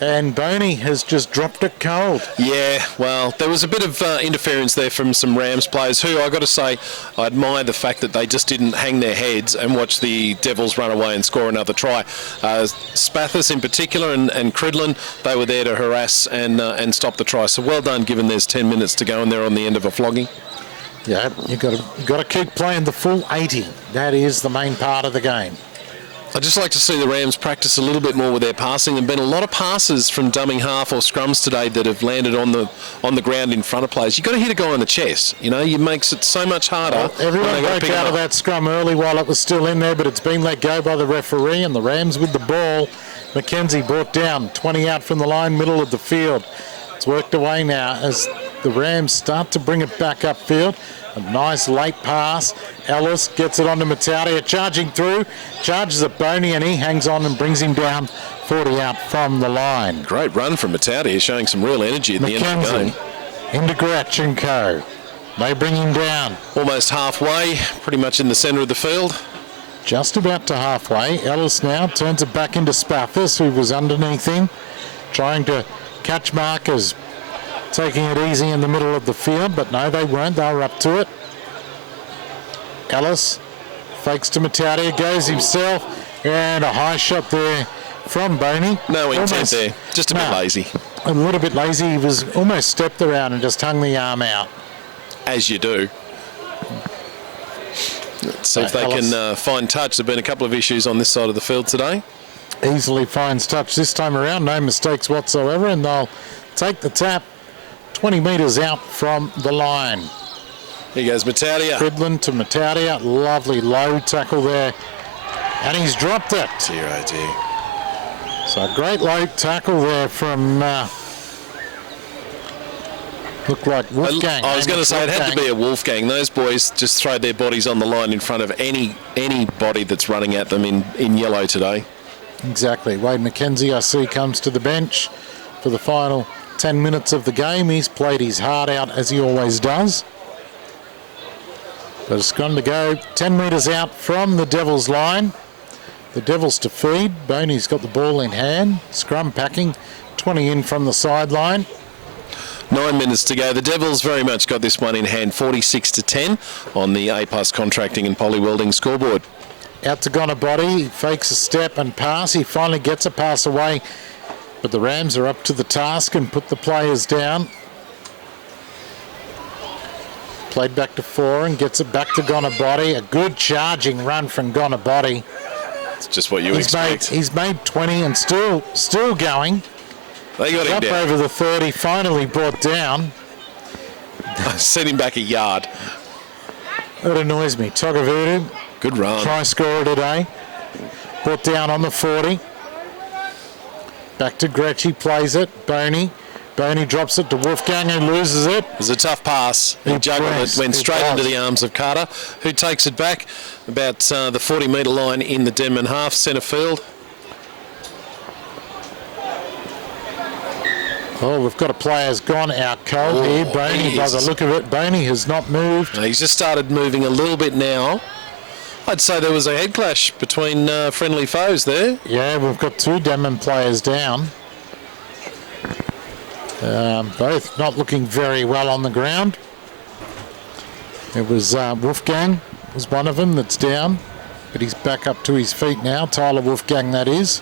And Boney has just dropped it cold. Yeah, well, there was a bit of interference there from some Rams players who, I got to say, I admire the fact that they just didn't hang their heads and watch the Devils run away and score another try. Spathis in particular and Cridlin, they were there to harass and stop the try. So well done, given there's 10 minutes to go and they're on the end of a flogging. Yeah, you've got to keep playing the full 80. That is the main part of the game. I'd just like to see the Rams practice a little bit more with their passing. There have been a lot of passes from dummy half or scrums today that have landed on the ground in front of players. You've got to hit a guy on the chest. You know, it makes it so much harder. Well, everyone broke out of that scrum early while it was still in there, but it's been let go by the referee, and the Rams with the ball. McKenzie brought down, 20 out from the line, middle of the field. It's worked away now as the Rams start to bring it back upfield. A nice late pass. Ellis gets it onto Matadia, charging through, charges at Boney, and he hangs on and brings him down 40 out from the line. Great run from Matadia, showing some real energy at the end of the game. Into Gratch and Co. They bring him down. Almost halfway, pretty much in the centre of the field. Just about to halfway. Ellis now turns it back into Spathis, who was underneath him, trying to catch markers. Taking it easy in the middle of the field, but no, they weren't. They were up to it. Ellis fakes to Matadia, goes himself, and a high shot there from Boney. No intent there, just a bit lazy. A little bit lazy. He was almost stepped around and just hung the arm out. As you do. Let's see if they can find touch. There have been a couple of issues on this side of the field today. Easily finds touch this time around, no mistakes whatsoever, and they'll take the tap 20 metres out from the line. Here goes Matadia. Cridlin to Matadia. Lovely low tackle there. And he's dropped it. Dear, oh dear. So a great low tackle there from, looked like Wolfgang. I was going to say it had to be a Wolfgang. Those boys just throw their bodies on the line in front of anybody that's running at them in yellow today. Exactly. Wade McKenzie, I see, comes to the bench for the final 10 minutes of the game. He's played his heart out as he always does. But it's going to go 10 metres out from the Devils line. The Devils to feed. Boney's got the ball in hand. Scrum packing. 20 in from the sideline. 9 minutes to go. The Devils very much got this one in hand. 46-10 on the A+ Contracting and Poly Welding scoreboard. Out to Gonabody. He fakes a step and pass. He finally gets a pass away. But the Rams are up to the task and put the players down. Played back to 4 and gets it back to Gonabody. A good charging run from Gonabody. It's just what you expect. He's made 20 and still going. They got him up down. Over the 30, finally brought down. Sent him back a yard. That annoys me. Togavudu. Good run. Try scorer today. Brought down on the 40. Back to Gretsch, he plays it. Boney drops it to Wolfgang, who loses it. It was a tough pass. He juggled it, went straight into the arms of Carter, who takes it back about the 40-metre line in the Denman half, centre field. Oh, we've got a player who's gone out cold here. Boney, by the look of it, Boney has not moved. He's just started moving a little bit now. I'd say there was a head clash between friendly foes there. Yeah, we've got 2 Denman players down. Both not looking very well on the ground. It was Wolfgang was one of them that's down, but he's back up to his feet now. Tyler Wolfgang, that is,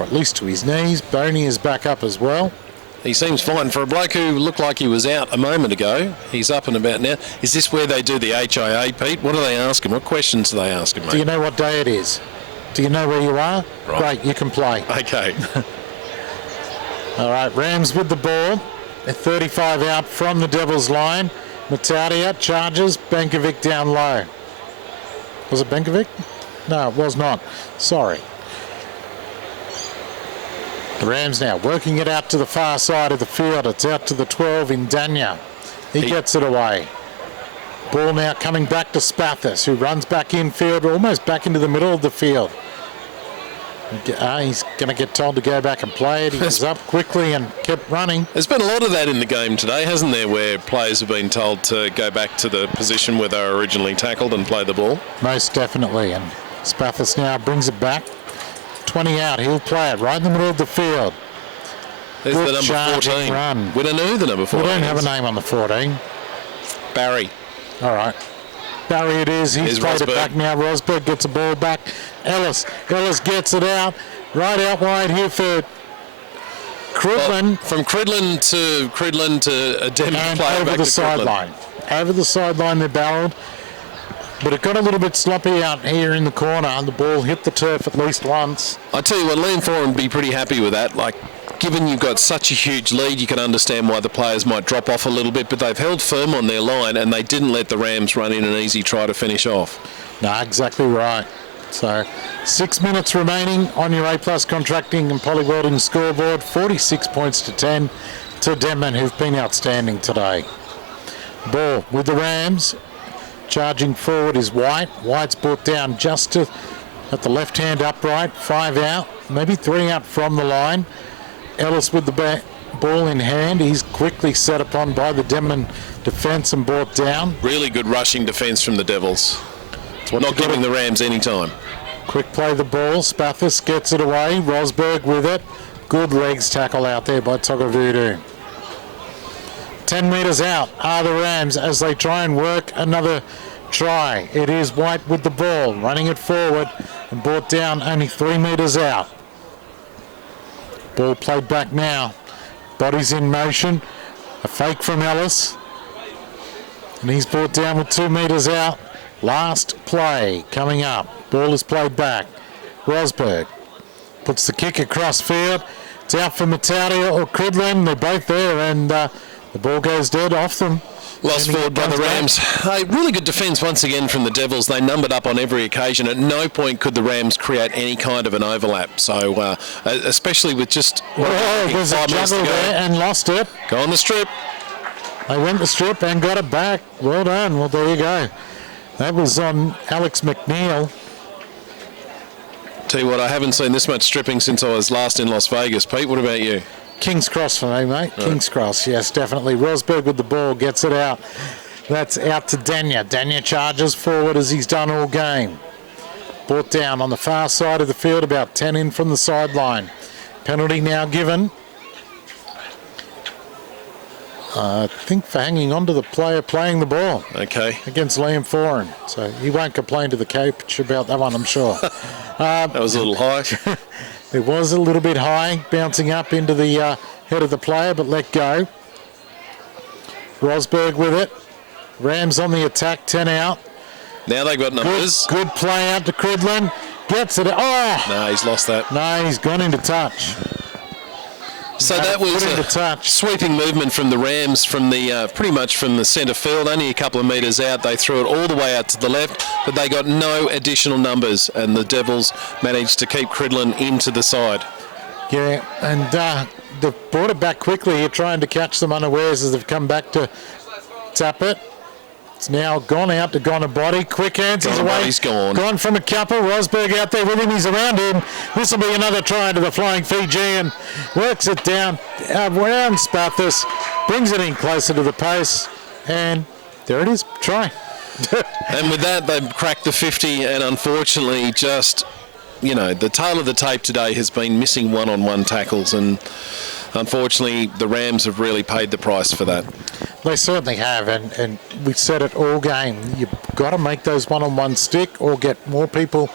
or at least to his knees. Boney is back up as well. He seems fine. For a bloke who looked like he was out a moment ago, he's up and about now. Is this where they do the HIA, Pete? What do they ask him? What questions do they ask him, mate? Do you know what day it is? Do you know where you are? Right. Great, you can play. Okay. All right, Rams with the ball. They're 35 out from the Devils line. Mataudia charges. Benkovic down low. Was it Benkovic? No, it was not. Sorry. The Rams now working it out to the far side of the field. It's out to the 12 in Danya. He gets it away. Ball now coming back to Spathis, who runs back infield, almost back into the middle of the field. He's going to get told to go back and play it. He was up quickly and kept running. There's been a lot of that in the game today, hasn't there, where players have been told to go back to the position where they were originally tackled and play the ball? Most definitely. And Spathis now brings it back. 20 out. He'll play it right in the middle of the field. There's Good the number charging 14. run. We don't know who the number 14 We don't have a is. name on the 14. Barry. All right. Barry it is. He's Here's played Rosberg. it back now. Rosberg gets the ball back. Ellis gets it out. Right out wide here for Cridlin. Well, from Cridlin to a Denman And player over back the to Cridlin. sideline. Over the sideline they barreled. But it got a little bit sloppy out here in the corner. The ball hit the turf at least once. I tell you what, Liam Foran would be pretty happy with that. Like, given you've got such a huge lead, you can understand why the players might drop off a little bit, but they've held firm on their line and they didn't let the Rams run in an easy try to finish off. No, exactly right. So 6 minutes remaining on your A+ Contracting and Polywelding scoreboard. 46 points to 10 to Denman, who've been outstanding today. Ball with the Rams. Charging forward is White. White's brought down just at the left-hand upright. 5 out, maybe 3 out from the line. Ellis with the ball in hand. He's quickly set upon by the Denman defence and brought down. Really good rushing defence from the Devils. Not giving the Rams any time. Quick play the ball. Spathis gets it away. Rosberg with it. Good legs tackle out there by Togovudu. 10 metres out are the Rams as they try and work another try. It is White with the ball, running it forward and brought down only 3 metres out. Ball played back now. Bodies in motion. A fake from Ellis. And he's brought down with 2 metres out. Last play coming up. Ball is played back. Rosberg puts the kick across field. It's out for Mataudia or Cridlin. They're both there and the ball goes dead off them. Lost forward by the Rams. Really good defence once again from the Devils. They numbered up on every occasion. At no point could the Rams create any kind of an overlap. So, especially with just There's a 5 minutes to juggle go. there and lost it. Go on the strip. They went the strip and got it back. Well done. Well, there you go. That was on Alex McNeil. Tell you what, I haven't seen this much stripping since I was last in Las Vegas. Pete, what about you? King's Cross for me, mate. King's Cross, yes, definitely. Rosberg with the ball, gets it out. That's out to Danya. Danya charges forward as he's done all game. Brought down on the far side of the field, about 10 in from the sideline. Penalty now given. I think for hanging on to the player playing the ball. Okay. Against Liam Foran. So he won't complain to the coach about that one, I'm sure. That was a little high. It was a little bit high, bouncing up into the head of the player, but let go. Rosberg with it. Rams on the attack, 10 out. Now they've got numbers. Good play out to Cridlin. Gets it. Oh! No, he's lost that. No, he's gone into touch. So that was Put into a touch. sweeping movement from the Rams from the pretty much from the centre field, only a couple of metres out. They threw it all the way out to the left, but they got no additional numbers, and the Devils managed to keep Cridlin into the side. Yeah, and they've brought it back quickly here, trying to catch them unawares as they've come back to tap it. It's now gone out to Gonabody. Quick hands, he's away. Gonabody's gone. Gone from a couple. Rosberg out there with him. He's around him. This will be another try to the Flying Fijian. Works it down around Spathis. Brings it in closer to the post. And there it is. Try. And with that, they've cracked the 50, and unfortunately just, you know, the tail of the tape today has been missing one-on-one tackles, and unfortunately the Rams have really paid the price for that. They certainly have, and we've said it all game. You've got to make those one-on-one stick or get more people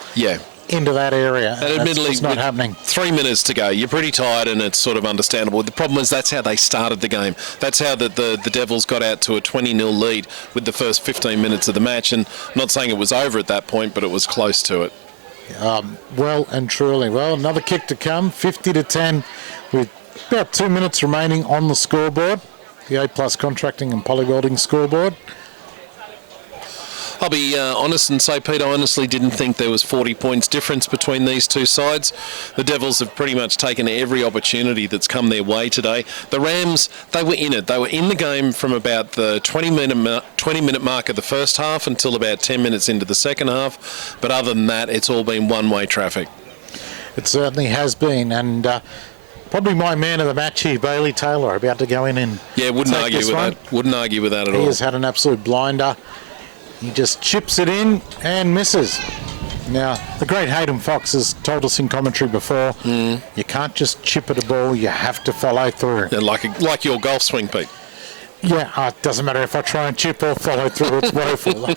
into that area. And admittedly, it's not with happening. 3 minutes to go, you're pretty tired, and it's sort of understandable. The problem is that's how they started the game. That's how the Devils got out to a 20-0 lead with the first 15 minutes of the match. And I'm not saying it was over at that point, but it was close to it. Well and truly. Well, another kick to come, 50-10, with about 2 minutes remaining on the scoreboard, the A+ Contracting and Polywelding scoreboard. I'll be honest and say, Pete, I honestly didn't think there was 40 points difference between these two sides. The Devils have pretty much taken every opportunity that's come their way today. The Rams, they were in it. They were in the game from about the 20-minute mark of the first half until about 10 minutes into the second half. But other than that, it's all been one-way traffic. It certainly has been, and probably my man of the match here, Bailey Taylor, about to go in and wouldn't argue with that. Wouldn't argue with that at all. He has had an absolute blinder. He just chips it in and misses. Now, the great Hayden Fox has told us in commentary before, you can't just chip at a ball, you have to follow through. Yeah, like your golf swing, Pete. Yeah, it doesn't matter if I try and chip or follow through, it's woeful.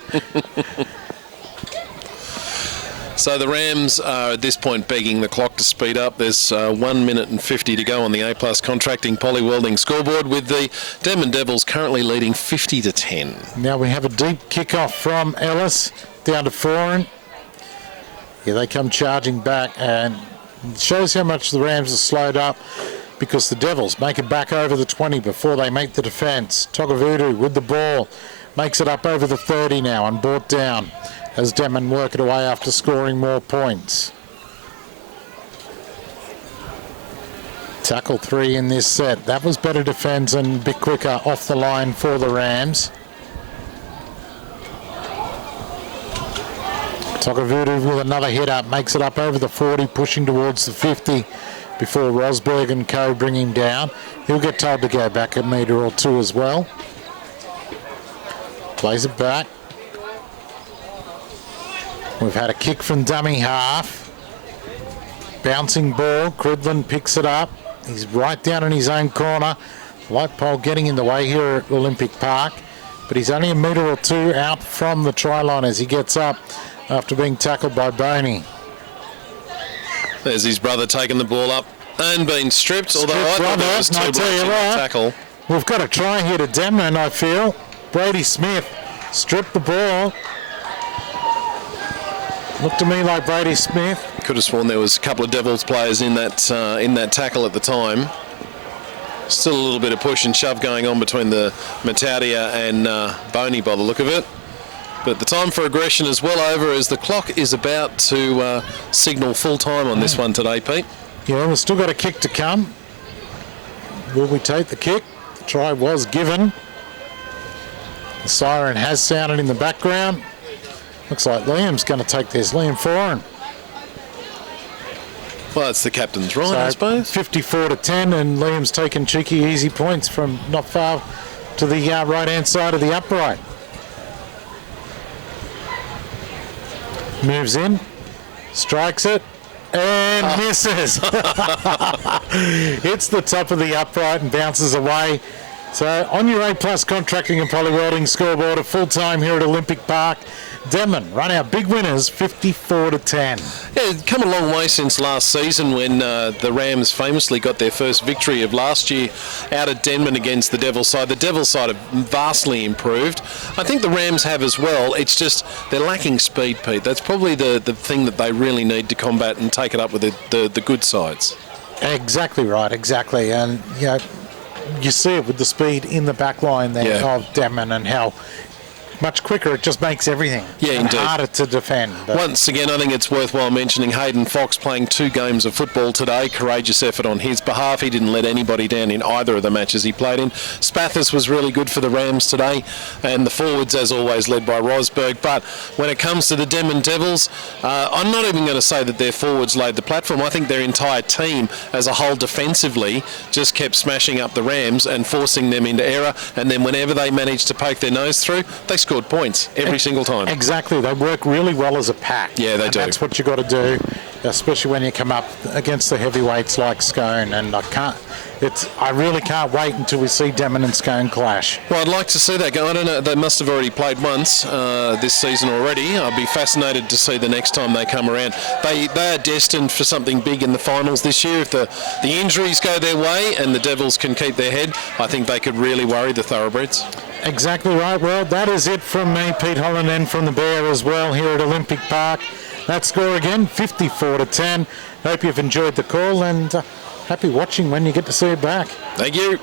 So the Rams are at this point begging the clock to speed up. There's 1 minute and 50 to go on the A+ Contracting Polywelding scoreboard, with the Denman Devils currently leading 50-10. Now we have a deep kick-off from Ellis down to Foran. Here they come charging back, and it shows how much the Rams are slowed up, because the Devils make it back over the 20 before they make the defence. Togavudu with the ball makes it up over the 30 now and brought down as Denman work it away after scoring more points. Tackle 3 in this set. That was better defence and a bit quicker off the line for the Rams. Togavudu with another hit up, makes it up over the 40, pushing towards the 50 before Rosberg and co bring him down. He'll get told to go back a metre or two as well. Plays it back. We've had a kick from dummy half. Bouncing ball. Cridlin picks it up. He's right down in his own corner. Light pole getting in the way here at Olympic Park. But he's only a metre or two out from the try line as he gets up after being tackled by Boney. There's his brother taking the ball up and being stripped. Although I thought that was too much in the tackle. We've got a try here to Denman, I feel. Brady Smith stripped the ball. Looked to me like Brady Smith. Could have sworn there was a couple of Devils players in that tackle at the time. Still a little bit of push and shove going on between the Mataudia and Boney by the look of it. But the time for aggression is well over, as the clock is about to signal full time on this one today, Pete. Yeah, we've still got a kick to come. Will we take the kick? The try was given. The siren has sounded in the background. Looks like Liam's going to take this. Liam Foran. Well, that's the captain's right, I suppose. 54-10, and Liam's taken cheeky, easy points from not far to the right-hand side of the upright. Moves in, strikes it, and misses. Hits the top of the upright and bounces away. So on your A+ Contracting and Polywelding scoreboard, a full time here at Olympic Park. Denman run out big winners, 54-10. Yeah, it's come a long way since last season, when the Rams famously got their first victory of last year out at Denman against the Devils side. The Devils side have vastly improved. I think the Rams have as well. It's just they're lacking speed, Pete. That's probably the thing that they really need to combat and take it up with the good sides. Exactly right, exactly. And you see it with the speed in the back line there of Denman, and how much quicker it just makes everything harder to defend. But once again, I think it's worthwhile mentioning Hayden Fox playing 2 games of football today. Courageous effort on his behalf. He didn't let anybody down in either of the matches he played in. Spathis was really good for the Rams today, and the forwards, as always, led by Rosberg. But when it comes to the Denman Devils, I'm not even going to say that their forwards laid the platform. I think their entire team as a whole defensively just kept smashing up the Rams and forcing them into error, and then whenever they managed to poke their nose through, they scored points every single time. Exactly. They work really well as a pack. Yeah, they do. That's what you got to do. especially when you come up against the heavyweights like Scone. And I really can't wait until we see Denman and Scone clash. Well, I'd like to see that go. I don't know, they must have already played once this season already. I'd be fascinated to see the next time they come around. They are destined for something big in the finals this year. If the injuries go their way and the Devils can keep their head, I think they could really worry the Thoroughbreds. Exactly right. Well, that is it from me, Pete Holland, and from the Bear as well here at Olympic Park. That score again, 54-10. Hope you've enjoyed the call, and happy watching when you get to see it back. Thank you.